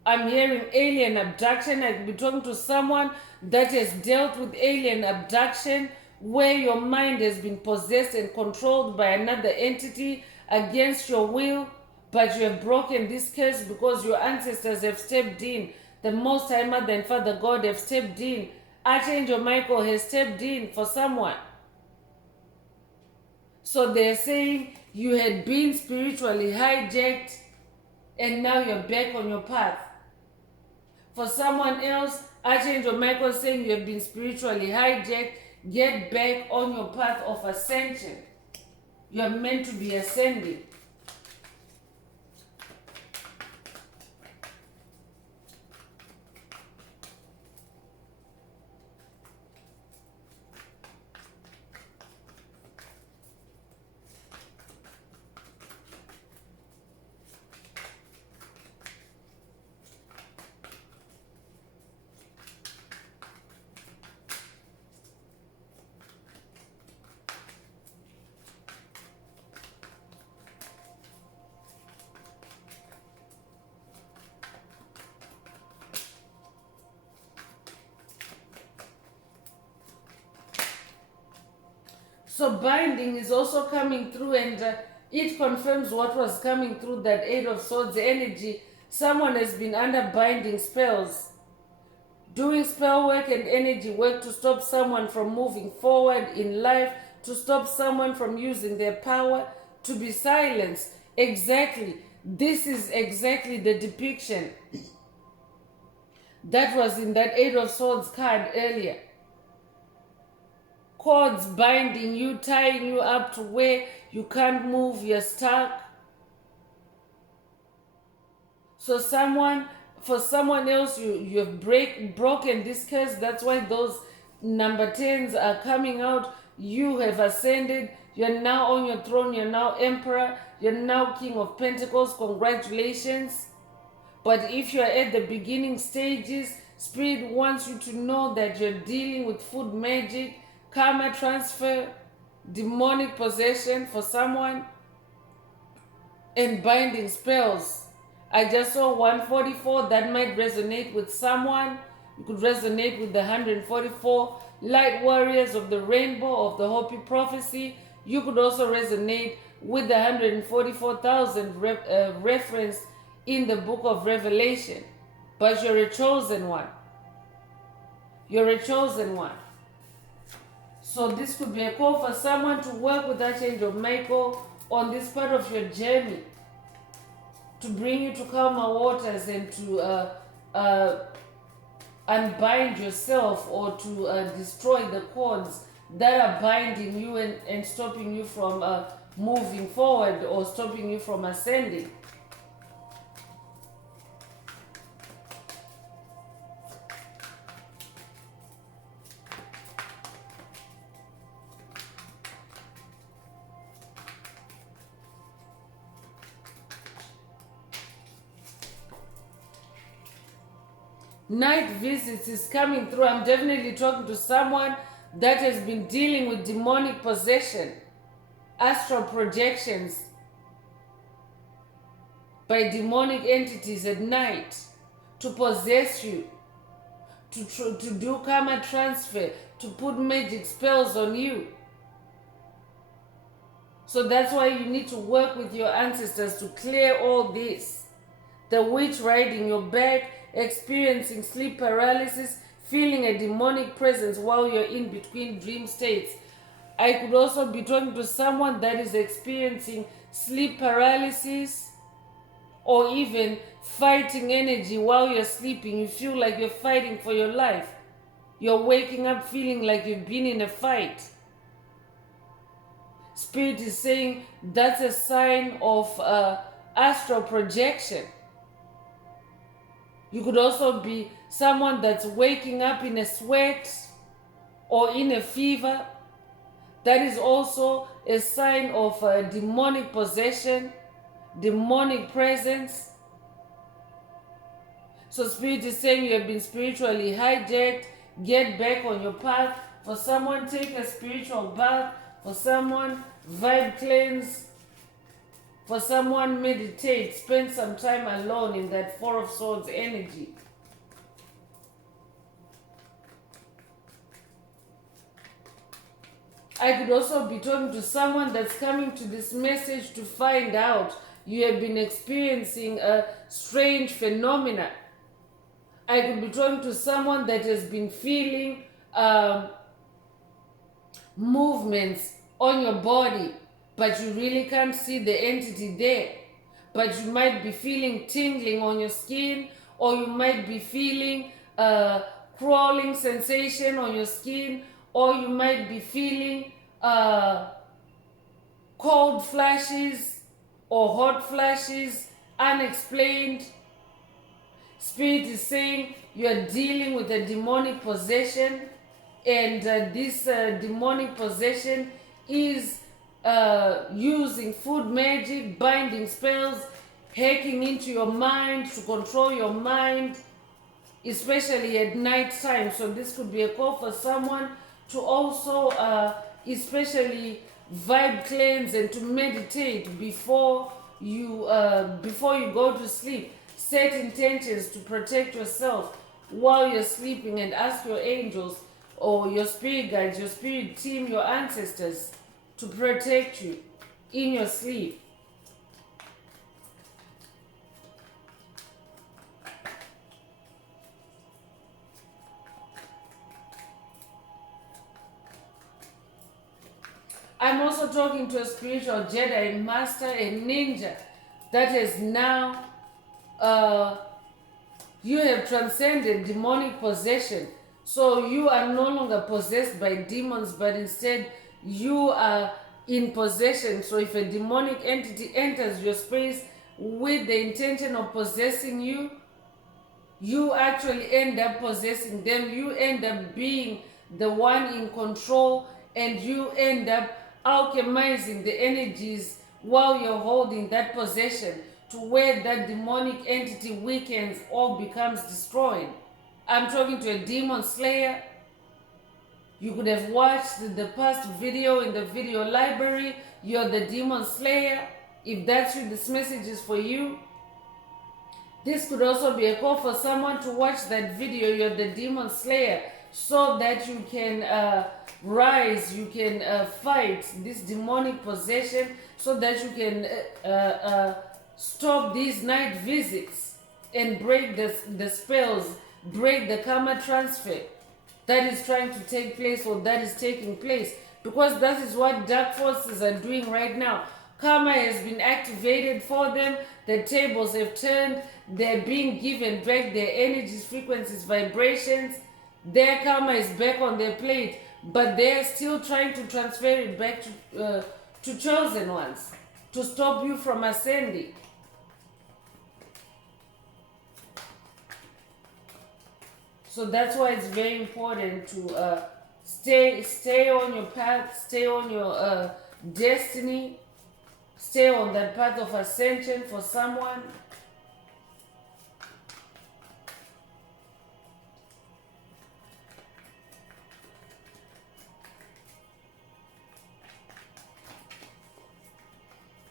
I'm hearing alien abduction. I could be talking to someone that has dealt with alien abduction, where your mind has been possessed and controlled by another entity against your will, but you have broken this curse because your ancestors have stepped in. The Most High Mother and Father God have stepped in. Archangel Michael has stepped in for someone. So they're saying you had been spiritually hijacked and now you're back on your path. For someone else, Archangel Michael is saying you have been spiritually hijacked. Get back on your path of ascension. You are meant to be ascending. So binding is also coming through, and it confirms what was coming through that Eight of Swords energy. Someone has been under binding spells, doing spell work and energy work to stop someone from moving forward in life, to stop someone from using their power, to be silenced. Exactly. This is exactly the depiction that was in that Eight of Swords card earlier. Cords binding you, tying you up to where you can't move, you're stuck. So for someone else, you've broken this curse. That's why those number 10s are coming out. You have ascended. You're now on your throne. You're now emperor. You're now king of pentacles. Congratulations. But if you're at the beginning stages, Spirit wants you to know that you're dealing with food magic, karma transfer, demonic possession for someone, and binding spells. I just saw 144. That might resonate with someone. You could resonate with the 144 light warriors of the rainbow of the Hopi prophecy. You could also resonate with the 144,000 referenced in the book of Revelation. But you're a chosen one. You're a chosen one. So this could be a call for someone to work with Archangel Michael on this part of your journey, to bring you to calmer waters and to unbind yourself, or to destroy the cords that are binding you and stopping you from moving forward, or stopping you from ascending. Night visits is coming through. I'm definitely talking to someone that has been dealing with demonic possession, astral projections by demonic entities at night to possess you, to do karma transfer, to put magic spells on you. So that's why you need to work with your ancestors to clear all this. The witch riding your back, experiencing sleep paralysis, feeling a demonic presence while you're in between dream states. I could also be talking to someone that is experiencing sleep paralysis, or even fighting energy while you're sleeping. You feel like you're fighting for your life. You're waking up feeling like you've been in a fight. Spirit is saying that's a sign of astral projection. You could also be someone that's waking up in a sweat or in a fever. That is also a sign of demonic possession, demonic presence. So Spirit is saying you have been spiritually hijacked. Get back on your path. For someone, take a spiritual bath. For someone, vibe cleanse. For someone, meditate. Spend some time alone in that Four of Swords energy. I could also be talking to someone that's coming to this message to find out you have been experiencing a strange phenomena. I could be talking to someone that has been feeling movements on your body, but you really can't see the entity there. But you might be feeling tingling on your skin, or you might be feeling crawling sensation on your skin, or you might be feeling cold flashes or hot flashes, unexplained. Spirit is saying you are dealing with a demonic possession, and this demonic possession is using food magic, binding spells, hacking into your mind to control your mind, especially at night time. So this could be a call for someone to also especially vibe cleanse and to meditate before you go to sleep. Set intentions to protect yourself while you're sleeping, and ask your angels or your spirit guides, your spirit team, your ancestors to protect you in your sleep. I'm also talking to a spiritual Jedi master, a ninja that is now you have transcended demonic possession. So you are no longer possessed by demons, but instead you are in possession. So if a demonic entity enters your space with the intention of possessing you, you actually end up possessing them. You end up being the one in control, and you end up alchemizing the energies while you're holding that possession, to where that demonic entity weakens or becomes destroyed. I'm talking to a demon slayer. You could have watched the past video in the video library. You're the demon slayer. If that's you, this message is for you. This could also be a call for someone to watch that video, you're the demon slayer, so that you can rise, you can fight this demonic possession, so that you can stop these night visits and break the spells, break the karma transfer that is trying to take place, or that is taking place. Because that is what dark forces are doing right now. Karma has been activated for them. The tables have turned. They're being given back their energies, frequencies, vibrations. Their karma is back on their plate, but they're still trying to transfer it back to chosen ones, to stop you from ascending. So that's why it's very important to stay on your path, stay on your destiny, stay on that path of ascension for someone.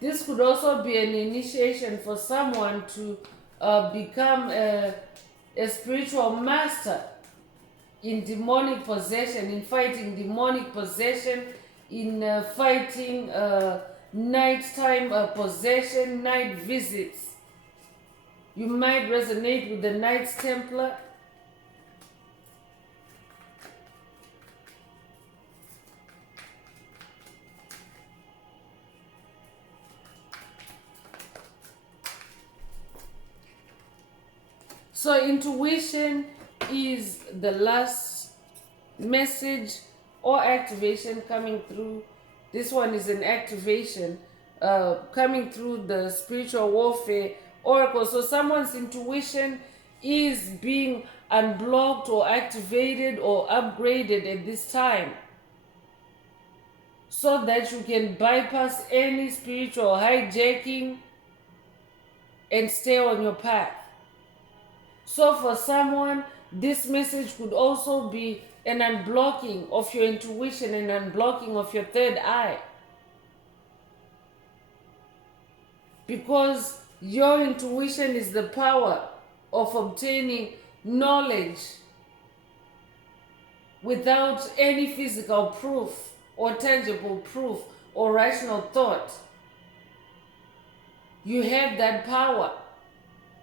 This could also be an initiation for someone to become a spiritual master in demonic possession, in fighting demonic possession, in fighting nighttime possession, night visits. You might resonate with the Knights Templar. So intuition is the last message or activation coming through This one is an activation coming through the spiritual warfare oracle. So someone's intuition is being unblocked or activated or upgraded at this time, so that you can bypass any spiritual hijacking and stay on your path. So for someone, this message could also be an unblocking of your intuition and unblocking of your third eye. Because your intuition is the power of obtaining knowledge without any physical proof or tangible proof or rational thought. You have that power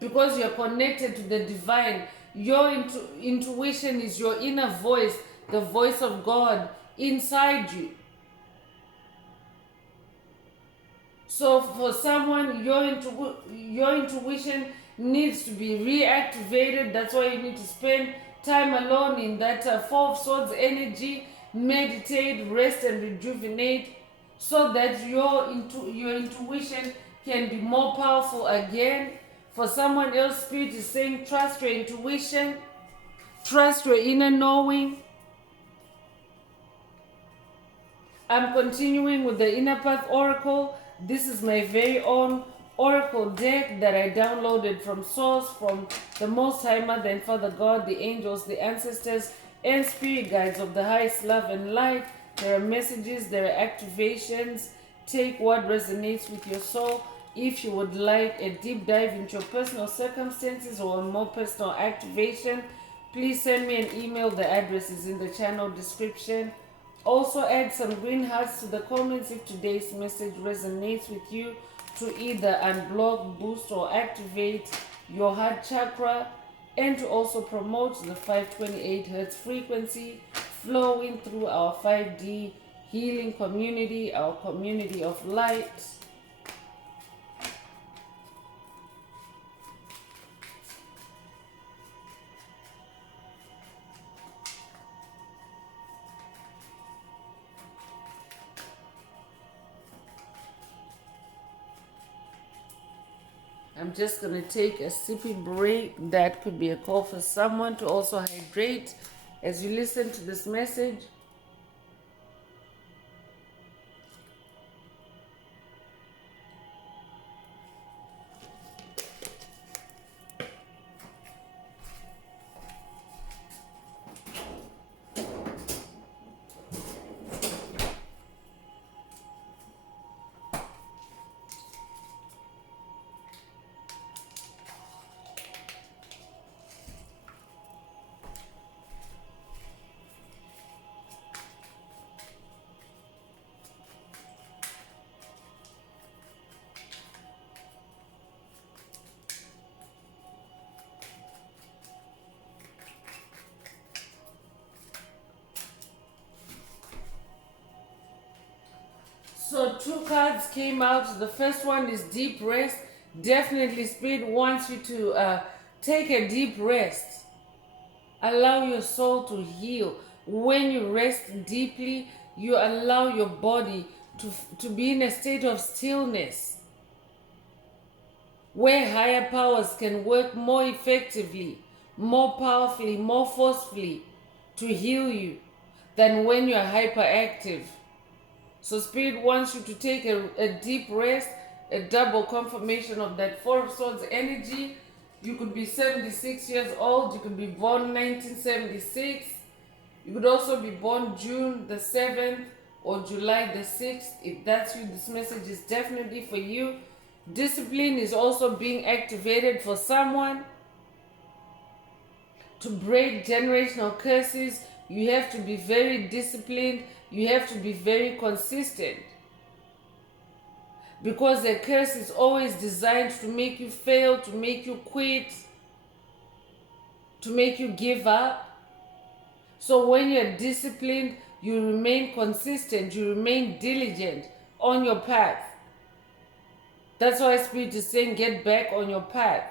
because you're connected to the divine. Your intuition is your inner voice, the voice of God inside you. So for someone, your intuition needs to be reactivated. That's why you need to spend time alone in that Four of Swords energy. Meditate, rest, and rejuvenate, so that your intuition can be more powerful again. For someone else, Spirit is saying, trust your intuition, trust your inner knowing. I'm continuing with the Inner Path Oracle. This is my very own Oracle deck that I downloaded from Source, from the Most High Mother and Father God, the angels, the ancestors, and spirit guides of the highest love and light. There are messages, there are activations. Take what resonates with your soul. If you would like a deep dive into your personal circumstances or a more personal activation, please send me an email. The address is in the channel description. Also add some green hearts to the comments if today's message resonates with you, to either unblock, boost, or activate your heart chakra, and to also promote the 528 Hz frequency flowing through our 5D healing community, our community of light. I'm just going to take a sippy break. That could be a call for someone to also hydrate as you listen to this message. So 2 cards came out. The first one is deep rest. Definitely Spirit wants you to take a deep rest. Allow your soul to heal. When you rest deeply, you allow your body to be in a state of stillness, where higher powers can work more effectively, more powerfully, more forcefully to heal you than when you are hyperactive. So Spirit wants you to take a deep rest, a double confirmation of that Four of Swords energy. You could be 76 years old. You could be born 1976. You could also be born June the 7th or July the 6th. If that's you, this message is definitely for you. Discipline is also being activated for someone. To break generational curses, you have to be very disciplined. You have to be very consistent. Because a curse is always designed to make you fail, to make you quit, to make you give up. So when you're disciplined, you remain consistent, you remain diligent on your path. That's why Spirit is saying get back on your path.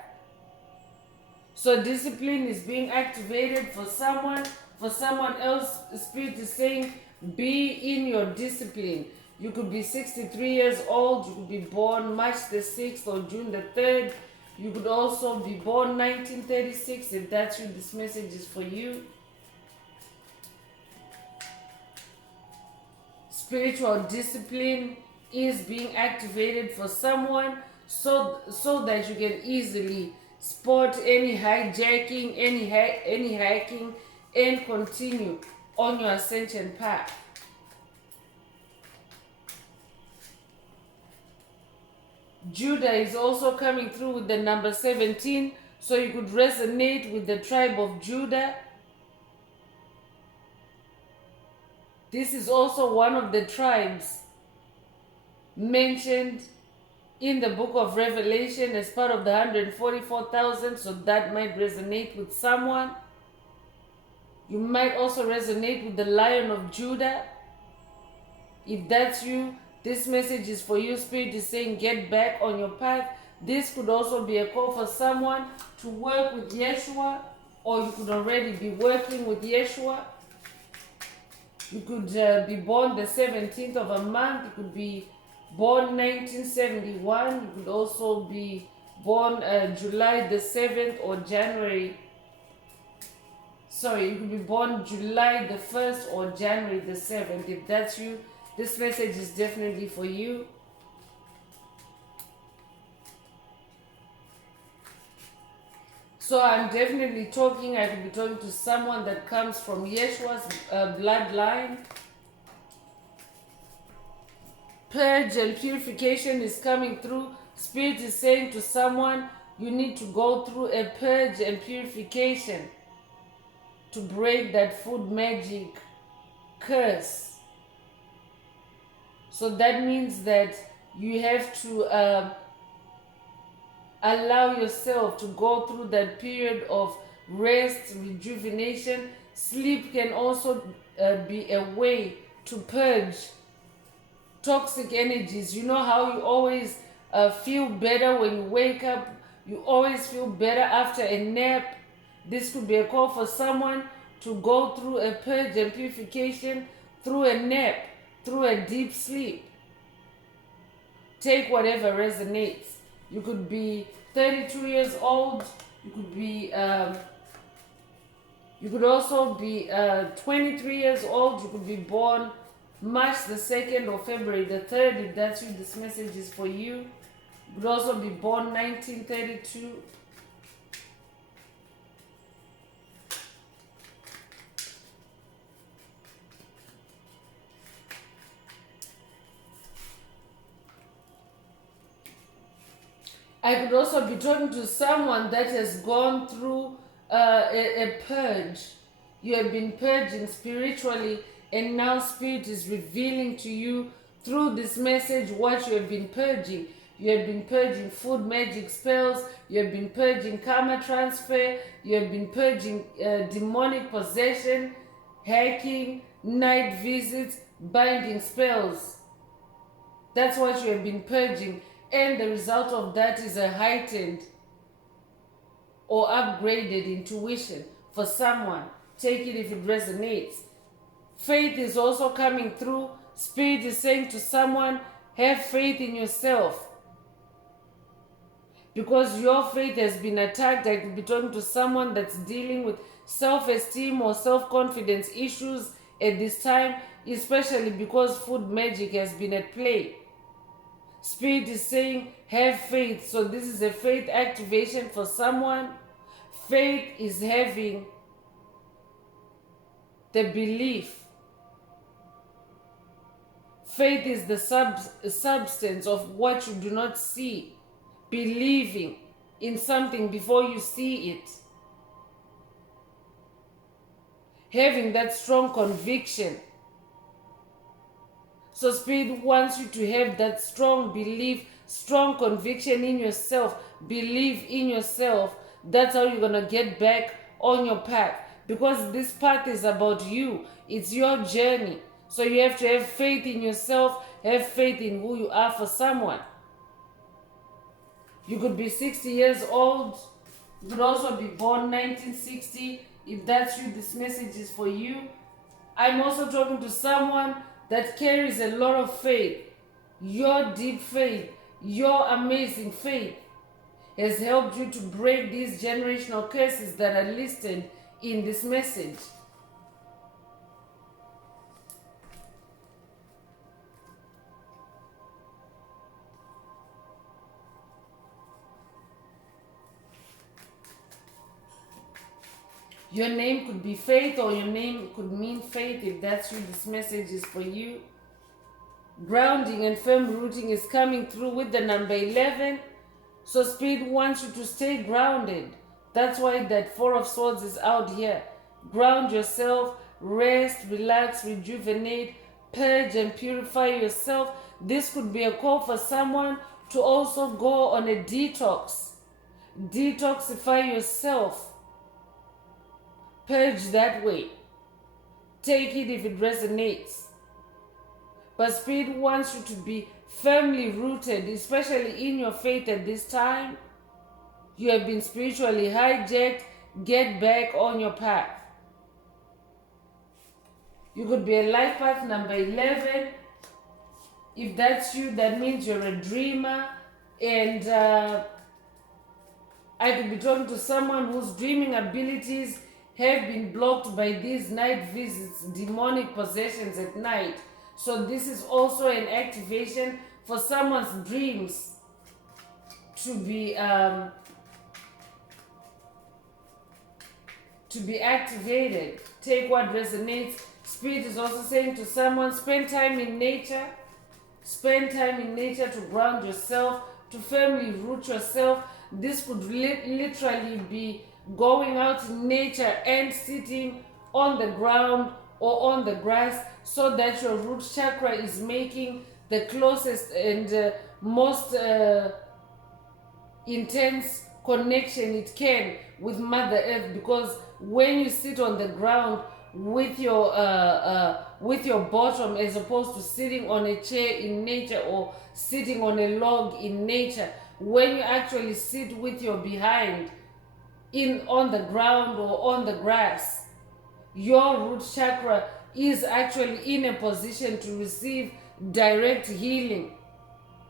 So discipline is being activated for someone. For someone else, Spirit is saying be in your discipline. You could be 63 years old. You could be born March the 6th or June the 3rd. You could also be born 1936. If that's you, this message is for you. Spiritual discipline is being activated for someone so that you can easily spot any hijacking, any hacking, and continue on your ascension path. Judah is also coming through with the number 17, so you could resonate with the tribe of Judah. This is also one of the tribes mentioned in the book of Revelation as part of the 144,000, so that might resonate with someone. You might also resonate with the Lion of Judah. If that's you, this message is for you. Spirit is saying get back on your path. This could also be a call for someone to work with Yeshua, or you could already be working with Yeshua. You could be born the 17th of a month. You could be born 1971. You could also be born July the 7th or January. Sorry, you could be born July the 1st or January the 7th. If that's you, this message is definitely for you. So I'm definitely talking, I could be talking to someone that comes from Yeshua's bloodline. Purge and purification is coming through. Spirit is saying to someone, you need to go through a purge and purification to break that food magic curse. So that means that you have to allow yourself to go through that period of rest, rejuvenation. Sleep can also be a way to purge toxic energies. You know how you always feel better when you wake up? You always feel better after a nap. This could be a call for someone to go through a purge and purification through a nap, through a deep sleep. Take whatever resonates. You could be 32 years old. You could be, you could also be 23 years old. You could be born March the 2nd or February the 3rd. If that's you, this message is for you. You could also be born 1932. I could also be talking to someone that has gone through a purge. You have been purging spiritually, and now Spirit is revealing to you through this message what you have been purging. You have been purging food magic spells. You have been purging karma transfer. You have been purging demonic possession, hacking, night visits, binding spells. That's what you have been purging. And the result of that is a heightened or upgraded intuition for someone. Take it if it resonates. Faith is also coming through. Spirit is saying to someone, have faith in yourself. Because your faith has been attacked. I could be talking to someone that's dealing with self-esteem or self-confidence issues at this time, especially because food magic has been at play. Spirit is saying, have faith. So this is a faith activation for someone. Faith is having the belief. Faith is the substance of what you do not see. Believing in something before you see it. Having that strong conviction. So Spirit wants you to have that strong belief, strong conviction in yourself. Believe in yourself. That's how you're going to get back on your path. Because this path is about you. It's your journey. So you have to have faith in yourself. Have faith in who you are for someone. You could be 60 years old. You could also be born 1960. If that's you, this message is for you. I'm also talking to someone that carries a lot of faith. Your deep faith, your amazing faith has helped you to break these generational curses that are listed in this message. Your name could be Faith, or your name could mean faith. If that's you, this message is for you. Grounding and firm rooting is coming through with the number 11. So Spirit wants you to stay grounded. That's why that Four of Swords is out here. Ground yourself, rest, relax, rejuvenate, purge and purify yourself. This could be a call for someone to also go on a detox. Detoxify yourself. Purge that way. Take it if it resonates. But Spirit wants you to be firmly rooted, especially in your faith at this time. You have been spiritually hijacked. Get back on your path. You could be a life path number 11. If that's you, that means you're a dreamer. And I could be talking to someone whose dreaming abilities have been blocked by these night visits, demonic possessions at night. So this is also an activation for someone's dreams to be activated. Take what resonates. Spirit is also saying to someone, spend time in nature. Spend time in nature to ground yourself, to firmly root yourself. This could literally be going out in nature and sitting on the ground or on the grass, so that your root chakra is making the closest and most intense connection it can with Mother Earth. Because when you sit on the ground with your bottom, as opposed to sitting on a chair in nature or sitting on a log in nature, when you actually sit with your behind on the ground or on the grass, your root chakra is actually in a position to receive direct healing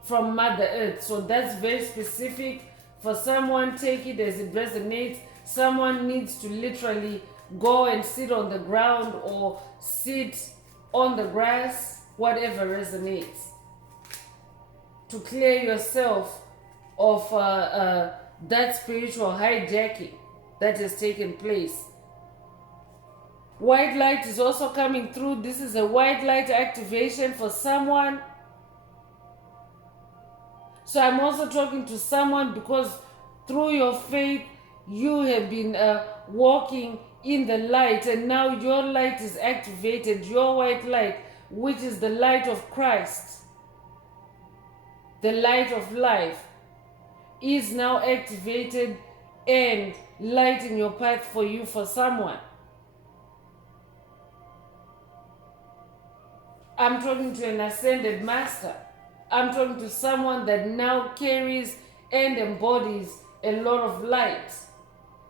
from Mother Earth. So that's very specific for someone. Take it as it resonates. Someone needs to literally go and sit on the ground or sit on the grass, whatever resonates, to clear yourself of that spiritual hijacking that has taken place. White light is also coming through. This is a white light activation for someone. So I'm also talking to someone because through your faith, you have been walking in the light, and now your light is activated. Your white light, which is the light of Christ, the light of life, is now activated and lighting your path for you, for someone. I'm talking to an ascended master. I'm talking to someone that now carries and embodies a lot of light.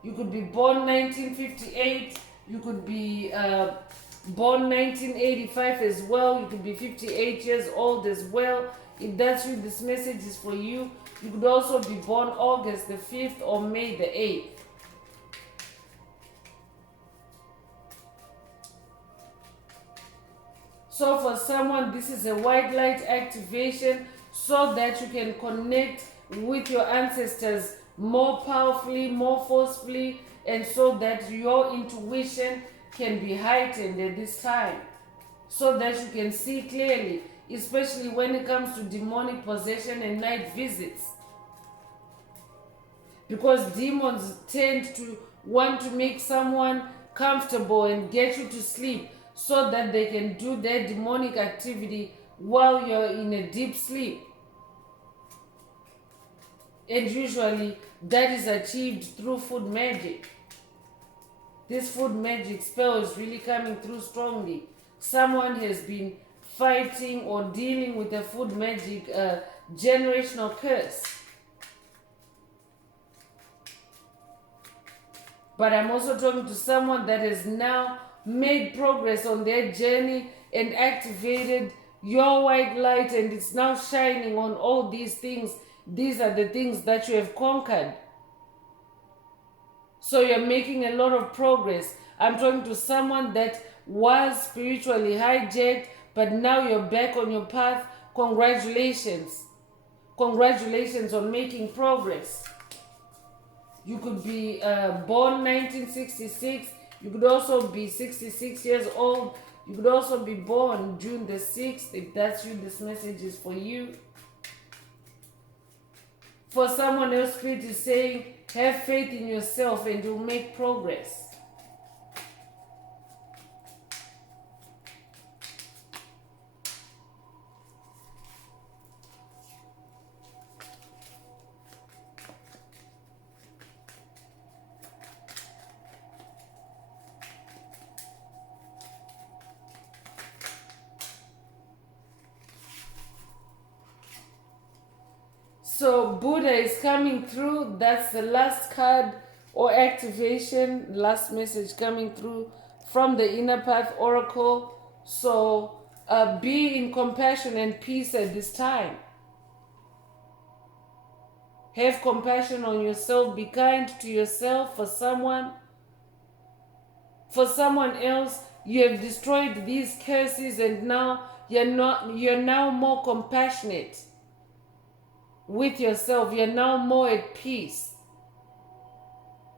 You could be born 1958. You could be born 1985 as well. You could be 58 years old as well. If that's you, this message is for you. You could also be born August the 5th or May the 8th. So for someone, this is a white light activation so that you can connect with your ancestors more powerfully, more forcefully, and so that your intuition can be heightened at this time, so that you can see clearly, especially when it comes to demonic possession and night visits. Because demons tend to want to make someone comfortable and get you to sleep so that they can do their demonic activity while you're in a deep sleep. And usually that is achieved through food magic. This food magic spell is really coming through strongly. Someone has been fighting or dealing with a food magic generational curse. But I'm also talking to someone that has now made progress on their journey and activated your white light, and it's now shining on all these things. These are the things that you have conquered. So you're making a lot of progress. I'm talking to someone that was spiritually hijacked, but now you're back on your path. Congratulations. Congratulations on making progress. You could be born 1966. You could also be 66 years old. You could also be born June the 6th. If that's you, this message is for you. For someone else, Spirit is saying, have faith in yourself and you'll make progress. So Buddha is coming through. That's the last card or activation, last message coming through from the Inner Path Oracle. So be in compassion and peace at this time. Have compassion on yourself. Be kind to yourself. For someone else, you have destroyed these curses, and now you're now more compassionate with yourself. You're now more at peace.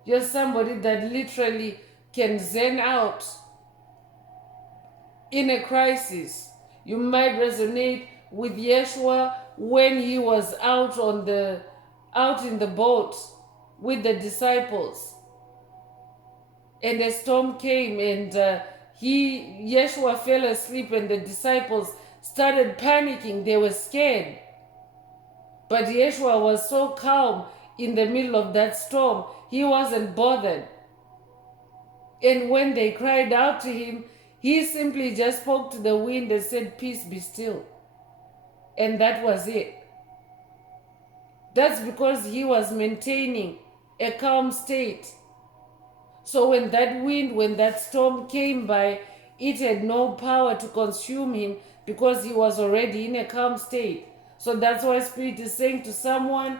You're somebody that literally can zen out in a crisis. You might resonate with Yeshua when he was out in the boat with the disciples, and a storm came, and Yeshua fell asleep, and the disciples started panicking. They were scared. But Yeshua was so calm in the middle of that storm. He wasn't bothered. And when they cried out to him, he simply just spoke to the wind and said, "Peace, be still." And that was it. That's because he was maintaining a calm state. So when that storm came by, it had no power to consume him because he was already in a calm state. So that's why Spirit is saying to someone,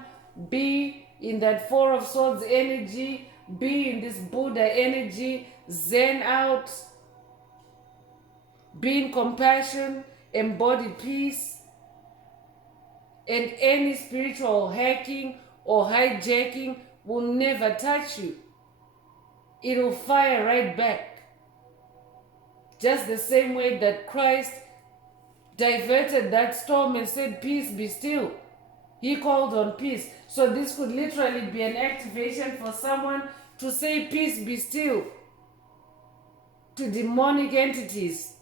be in that Four of Swords energy, be in this Buddha energy, zen out, be in compassion, embody peace, and any spiritual hacking or hijacking will never touch you. It will fire right back. Just the same way that Christ diverted that storm and said, "Peace, be still." He called on peace. So this could literally be an activation for someone to say, "Peace, be still," to demonic entities,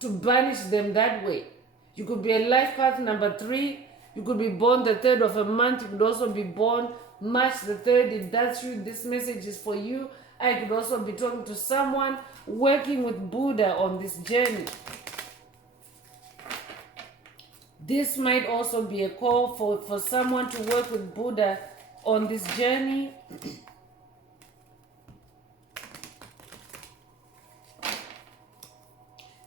to banish them that way. You could be a life path number 3. You could be born the 3rd of a month. You could also be born March the 3rd. If that's you, this message is for you. I could also be talking to someone working with Buddha on this journey. This might also be a call for someone to work with Buddha on this journey.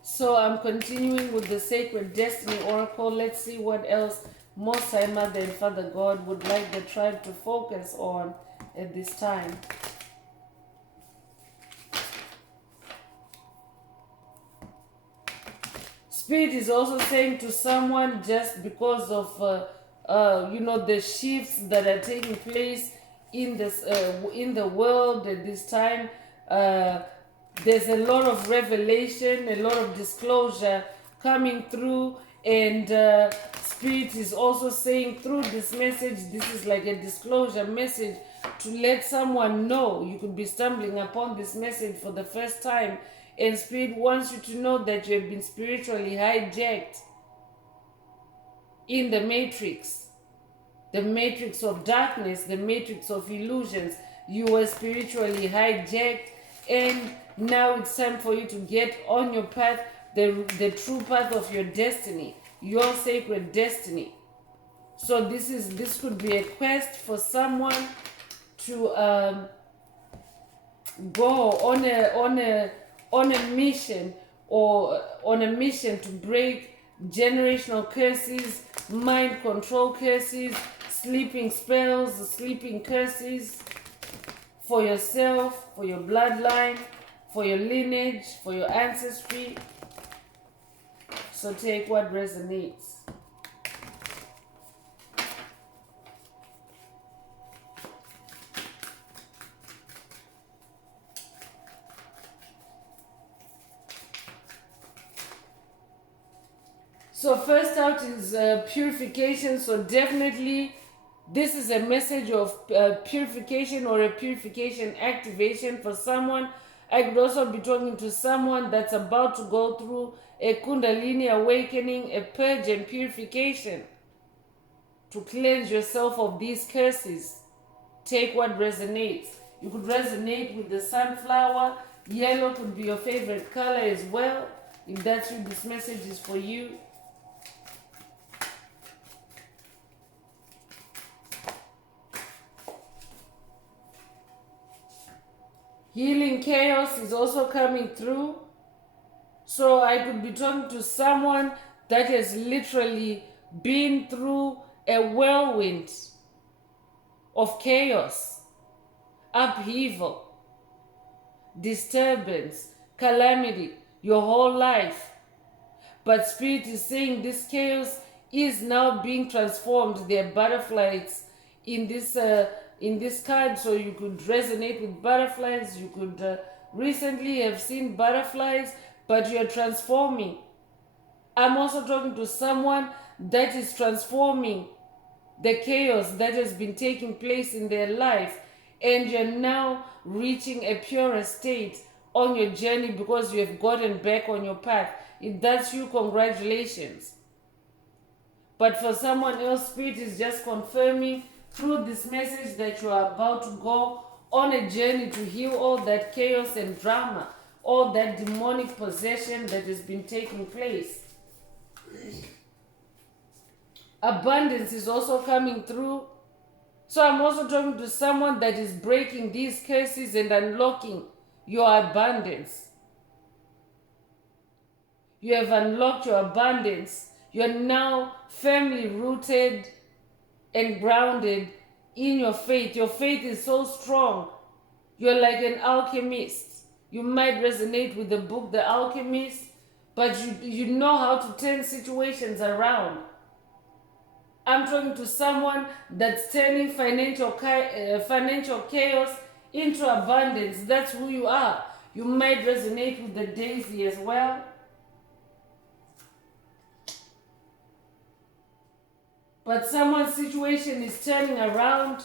So I'm continuing with the Sacred Destiny Oracle. Let's see what else Most High Mother and Father God would like the tribe to focus on at this time. Spirit is also saying to someone, just because of the shifts that are taking place in the world at this time, there's a lot of revelation, a lot of disclosure coming through, and Spirit is also saying through this message, this is like a disclosure message to let someone know. You could be stumbling upon this message for the first time, and Spirit wants you to know that you have been spiritually hijacked in the matrix of darkness, the matrix of illusions. You were spiritually hijacked, and now it's time for you to get on your path, the true path of your destiny, your sacred destiny. So this could be a quest for someone to go on a mission or on a mission to break generational curses, mind control curses, sleeping spells, sleeping curses for yourself, for your bloodline, for your lineage, for your ancestry. So take what resonates. So first out is purification. So definitely this is a message of purification or a purification activation for someone. I could also be talking to someone that's about to go through a Kundalini awakening, a purge and purification to cleanse yourself of these curses. Take what resonates. You could resonate with the sunflower. Yellow could be your favorite color as well. If that's you, this message is for you. Healing chaos is also coming through. So I could be talking to someone that has literally been through a whirlwind of chaos, upheaval, disturbance, calamity, your whole life. But Spirit is saying this chaos is now being transformed. There are butterflies in this card, so you could resonate with butterflies. You could recently have seen butterflies, but you are transforming. I'm also talking to someone that is transforming the chaos that has been taking place in their life, and you're now reaching a purer state on your journey because you have gotten back on your path. If that's you, congratulations. But for someone else, Spirit is just confirming through this message that you are about to go on a journey to heal all that chaos and drama, all that demonic possession that has been taking place. Abundance is also coming through. So I'm also talking to someone that is breaking these curses and unlocking your abundance. You have unlocked your abundance. You're now firmly rooted and grounded in your faith. Your faith is so strong. You're like an alchemist. You might resonate with the book The Alchemist, but you know how to turn situations around. I'm talking to someone that's turning financial chaos into abundance. That's who you are. You might resonate with the daisy as well. But someone's situation is turning around.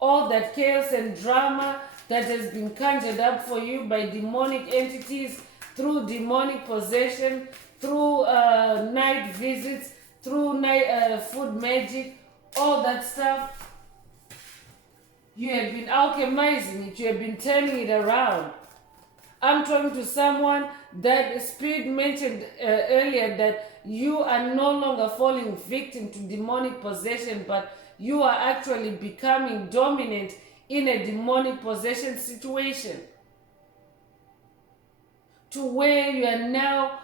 All that chaos and drama that has been conjured up for you by demonic entities, through demonic possession, through night visits, through night food magic, all that stuff. You have been alchemizing it. You have been turning it around. I'm talking to someone that Spirit mentioned earlier that you are no longer falling victim to demonic possession, but you are actually becoming dominant in a demonic possession situation. To where you are now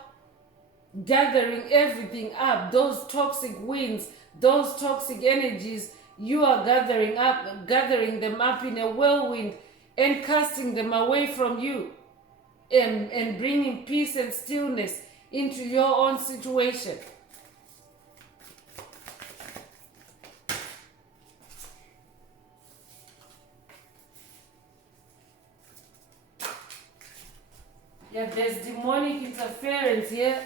gathering everything up, those toxic winds, those toxic energies, you are gathering them up in a whirlwind and casting them away from you. And bringing peace and stillness into your own situation. Yeah, there's demonic interference here,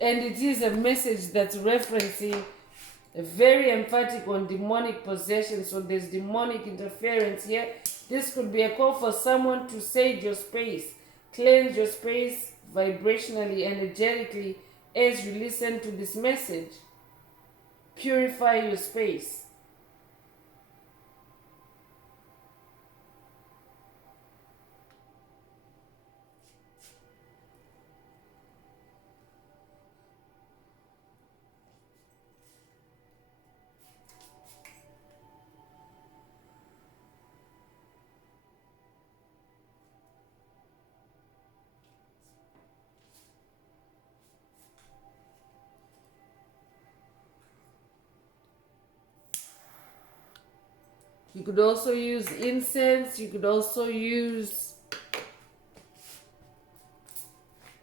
and it is a message that's referencing very emphatic on demonic possession. So there's demonic interference here. This could be a call for someone to sage your space. Cleanse your space vibrationally, energetically as you listen to this message. Purify your space. You could also use incense. You could also use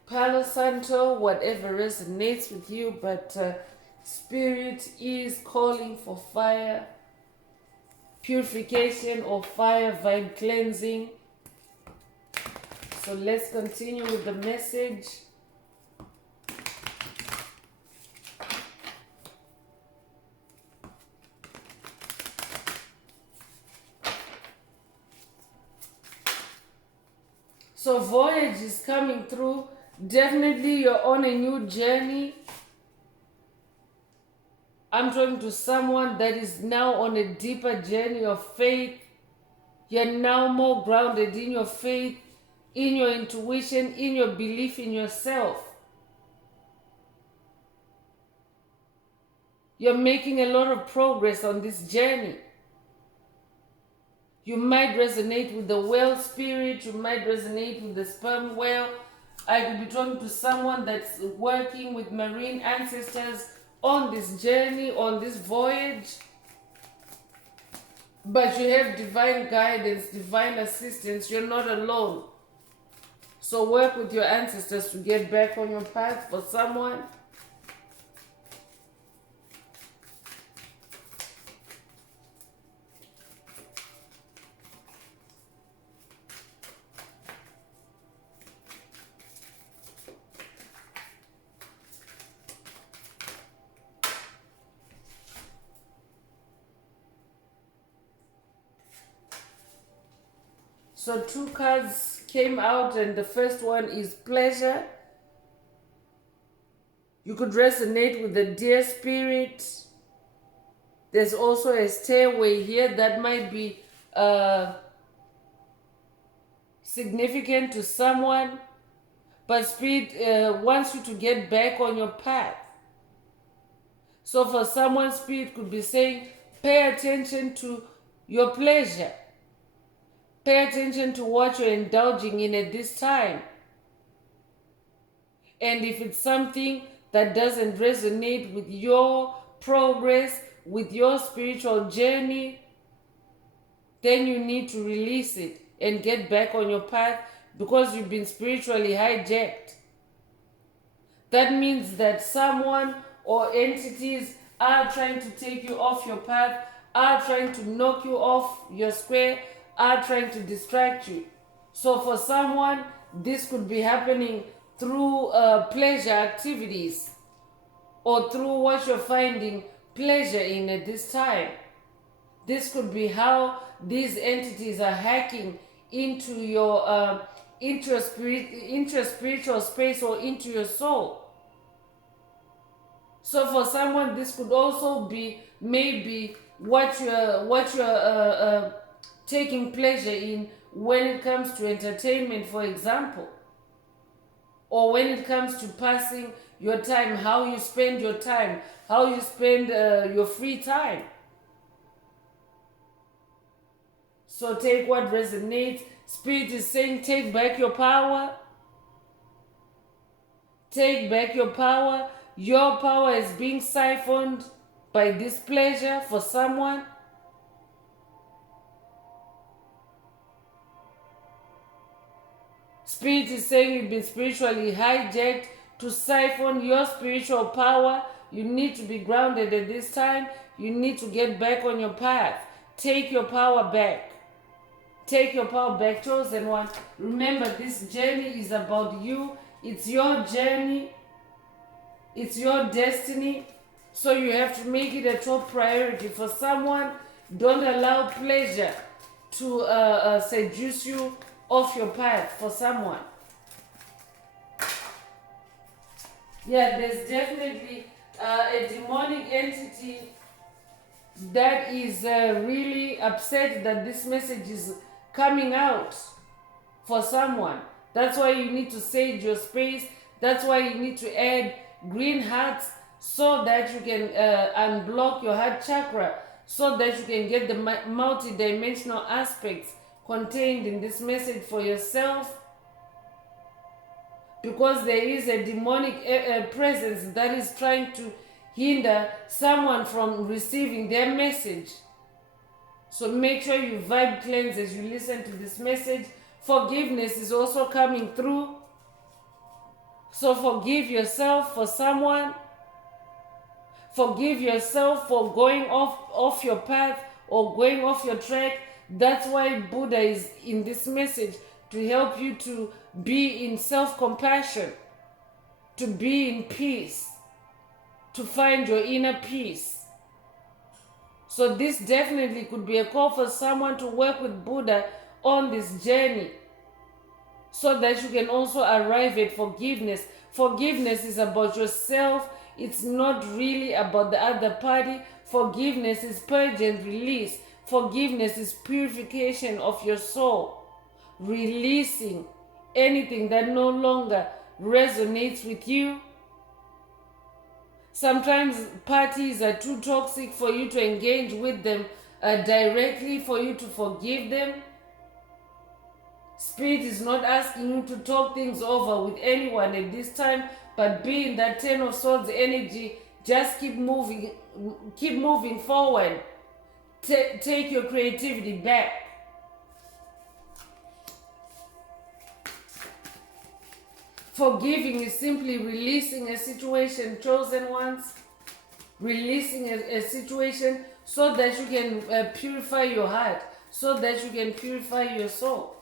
Palo Santo, whatever resonates with you, but Spirit is calling for fire purification or fire vibe cleansing. So let's continue with the message. So voyage is coming through. Definitely you're on a new journey. I'm talking to someone that is now on a deeper journey of faith. You're now more grounded in your faith, in your intuition, in your belief in yourself. You're making a lot of progress on this journey. You might resonate with the whale spirit. You might resonate with the sperm whale. I could be talking to someone that's working with marine ancestors on this journey, on this voyage. But you have divine guidance, divine assistance. You're not alone. So work with your ancestors to get back on your path. For someone, so 2 cards came out, and the first one is pleasure. You could resonate with the deer spirit. There's also a stairway here that might be significant to someone, but spirit wants you to get back on your path. So for someone, spirit could be saying, pay attention to your pleasure. Pay attention to what you're indulging in at this time. And if it's something that doesn't resonate with your progress, with your spiritual journey, then you need to release it and get back on your path, because you've been spiritually hijacked. That means that someone or entities are trying to take you off your path, are trying to knock you off your square, are trying to distract you. So for someone, this could be happening through pleasure activities, or through what you're finding pleasure in at this time. This could be how these entities are hacking into your spiritual space, or into your soul. So for someone, this could also be maybe what you're taking pleasure in when it comes to entertainment, for example, or when it comes to passing your time, how you spend your time, how you spend your free time. So take what resonates. Spirit is saying, take back your power. Take back your power. Your power is being siphoned by this pleasure for someone. Spirit is saying you've been spiritually hijacked to siphon your spiritual power. You need to be grounded at this time. You need to get back on your path. Take your power back. Take your power back, chosen one. Remember, this journey is about you. It's your journey. It's your destiny. So you have to make it a top priority. For someone, don't allow pleasure to seduce you off your path. For someone, yeah, there's definitely a demonic entity that is really upset that this message is coming out for someone. That's why you need to sage your space. That's why you need to add green hearts, so that you can unblock your heart chakra, so that you can get the multi-dimensional aspects contained in this message for yourself. Because there is a demonic presence that is trying to hinder someone from receiving their message. So make sure you vibe cleanse as you listen to this message. Forgiveness is also coming through. So forgive yourself for someone. Forgive yourself for going off your path or going off your track. That's why Buddha is in this message, to help you to be in self-compassion, to be in peace, to find your inner peace. So this definitely could be a call for someone to work with Buddha on this journey, so that you can also arrive at forgiveness. Forgiveness is about yourself. It's not really about the other party. Forgiveness is purge and release. Forgiveness is purification of your soul, releasing anything that no longer resonates with you. Sometimes parties are too toxic for you to engage with them directly, for you to forgive them. Spirit is not asking you to talk things over with anyone at this time, but be in that Ten of Swords energy. Just keep moving forward. Take your creativity back. Forgiving is simply releasing a situation, chosen ones. Releasing a situation so that you can purify your heart, so that you can purify your soul.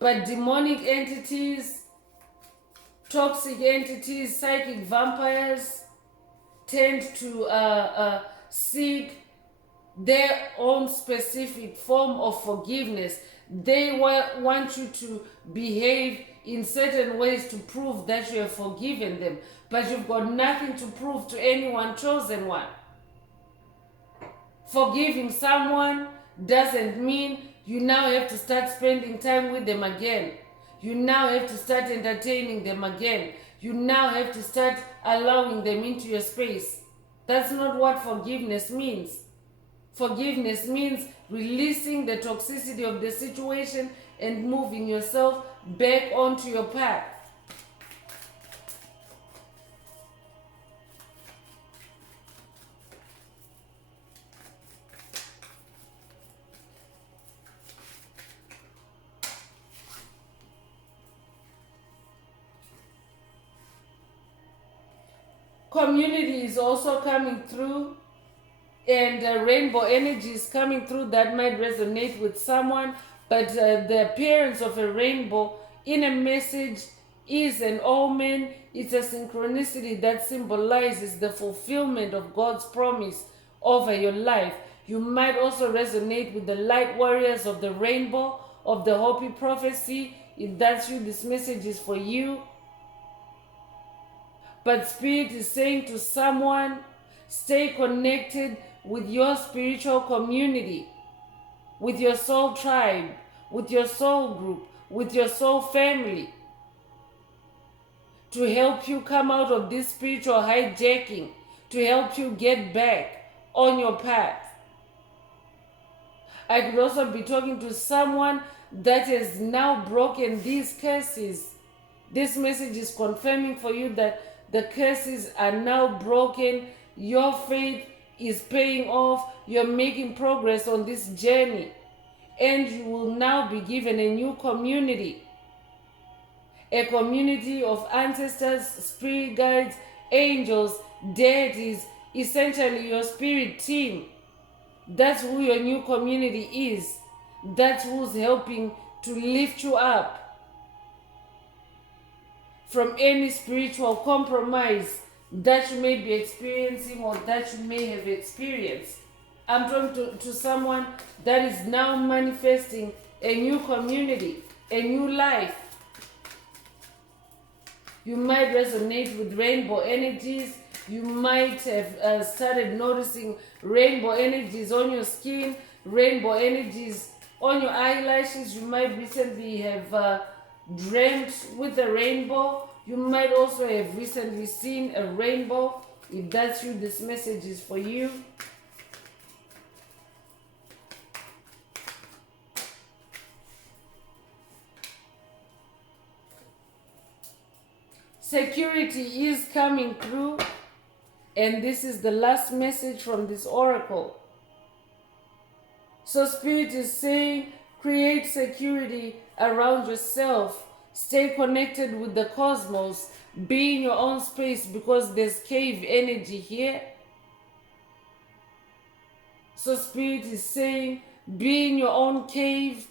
But demonic entities, toxic entities, psychic vampires tend to seek their own specific form of forgiveness. They want you to behave in certain ways to prove that you have forgiven them, but you've got nothing to prove to anyone, chosen one. Forgiving someone doesn't mean you now have to start spending time with them again. You now have to start entertaining them again. You now have to start allowing them into your space. That's not what forgiveness means. Forgiveness means releasing the toxicity of the situation and moving yourself back onto your path. Community is also coming through, and rainbow energy is coming through that might resonate with someone. But the appearance of a rainbow in a message is an omen. It's a synchronicity that symbolizes the fulfillment of God's promise over your life. You might also resonate with the light warriors of the rainbow, of the Hopi prophecy. If that's you, this message is for you. But Spirit is saying to someone, stay connected with your spiritual community, with your soul tribe, with your soul group, with your soul family, to help you come out of this spiritual hijacking, to help you get back on your path. I could also be talking to someone that has now broken these curses. This message is confirming for you that the curses are now broken. Your faith is paying off. You're making progress on this journey. And you will now be given a new community. A community of ancestors, spirit guides, angels, deities, essentially your spirit team. That's who your new community is. That's who's helping to lift you up from any spiritual compromise that you may be experiencing or that you may have experienced. I'm talking to someone that is now manifesting a new community, a new life. You might resonate with rainbow energies. You might have started noticing rainbow energies on your skin, rainbow energies on your eyelashes. You might recently have dreamt with a rainbow. You might also have recently seen a rainbow. If that's you, this message is for you. Security is coming through, and this is the last message from this oracle. So Spirit is saying, create security around yourself. Stay connected with the cosmos. Be in your own space because there's cave energy here. So Spirit is saying, be in your own cave.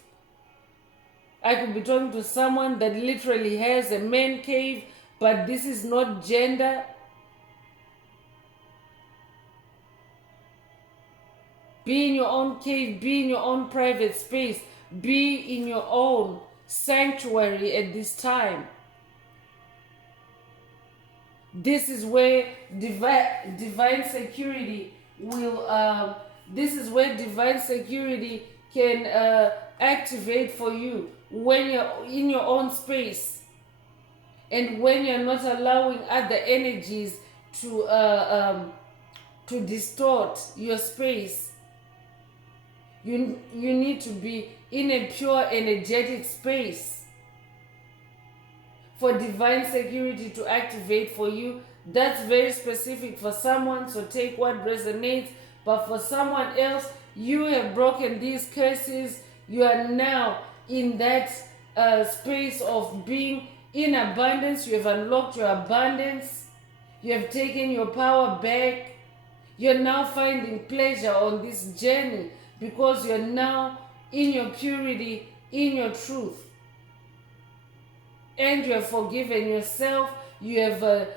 I could be talking to someone that literally has a man cave, but this is not gender. Be in your own cave, be in your own private space, be in your own sanctuary at this time. This is where divine security will, this is where divine security can activate for you when you're in your own space and when you're not allowing other energies to distort your space. You need to be in a pure energetic space for divine security to activate for you. That's very specific for someone, so take what resonates. But for someone else, you have broken these curses. You are now in that space of being in abundance. You have unlocked your abundance. You have taken your power back. You're now finding pleasure on this journey because you're now in your purity, in your truth. And you have forgiven yourself. You have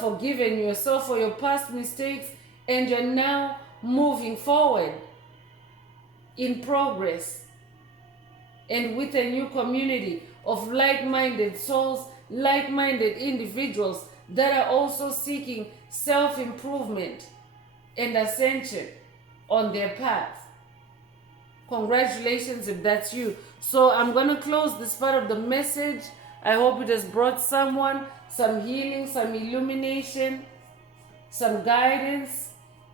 forgiven yourself for your past mistakes. And you're now moving forward in progress. And with a new community of like-minded souls, like-minded individuals that are also seeking self-improvement and ascension on their path. Congratulations if that's you. So I'm going to close this part of the message. I hope it has brought someone some healing, some illumination, some guidance.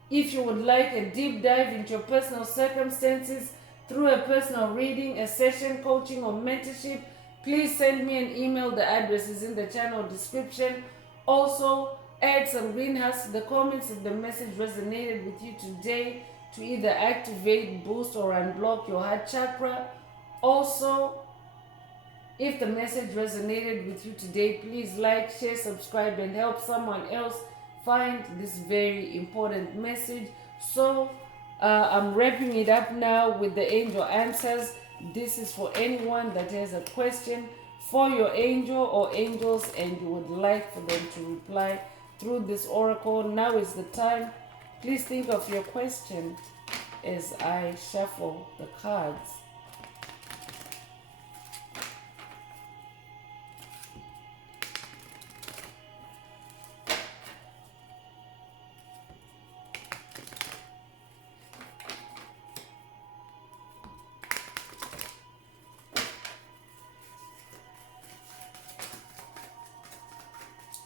If you would like a deep dive into your personal circumstances through a personal reading, a session, coaching, or mentorship, please send me an email. The address is in the channel description. Also, add some greenhouse to the comments if the message resonated with you today to either activate, boost, or unblock your heart chakra. Also, if the message resonated with you today, please like, share, subscribe, and help someone else find this very important message. So I'm wrapping it up now with the angel answers. This is for anyone that has a question for your angel or angels and you would like for them to reply through this oracle. Now is the time. Please think of your question as I shuffle the cards.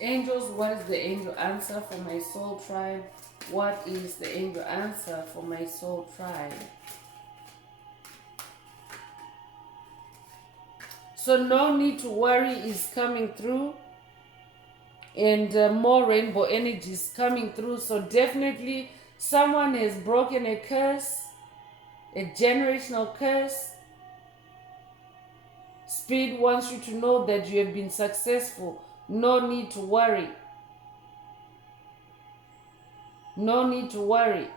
Angels, what is the angel answer for my soul tribe? What is the angel answer for my soul tribe? So no need to worry is coming through, and more rainbow energy is coming through. So definitely someone has broken a curse, a generational curse. Spirit wants you to know that you have been successful. No need to worry. No need to worry.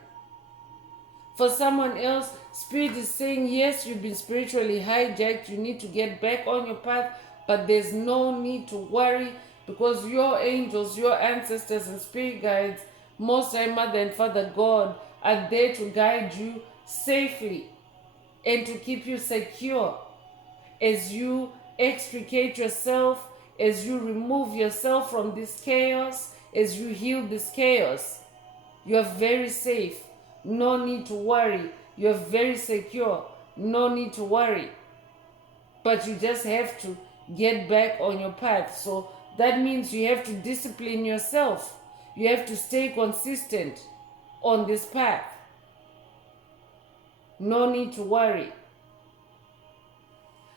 For someone else, Spirit is saying, yes, you've been spiritually hijacked. You need to get back on your path, but there's no need to worry because your angels, your ancestors and spirit guides, Most High Mother and Father God, are there to guide you safely and to keep you secure as you extricate yourself, as you remove yourself from this chaos, as you heal this chaos. You are very safe. No need to worry. You are very secure. No need to worry. But you just have to get back on your path. So that means you have to discipline yourself. You have to stay consistent on this path. No need to worry.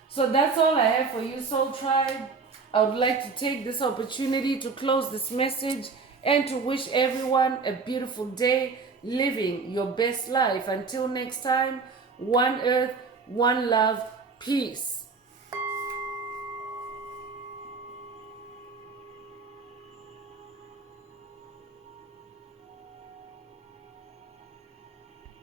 So that's all I have for you, Soul Tribe. I would like to take this opportunity to close this message and to wish everyone a beautiful day, living your best life. Until next time, one earth, one love, peace.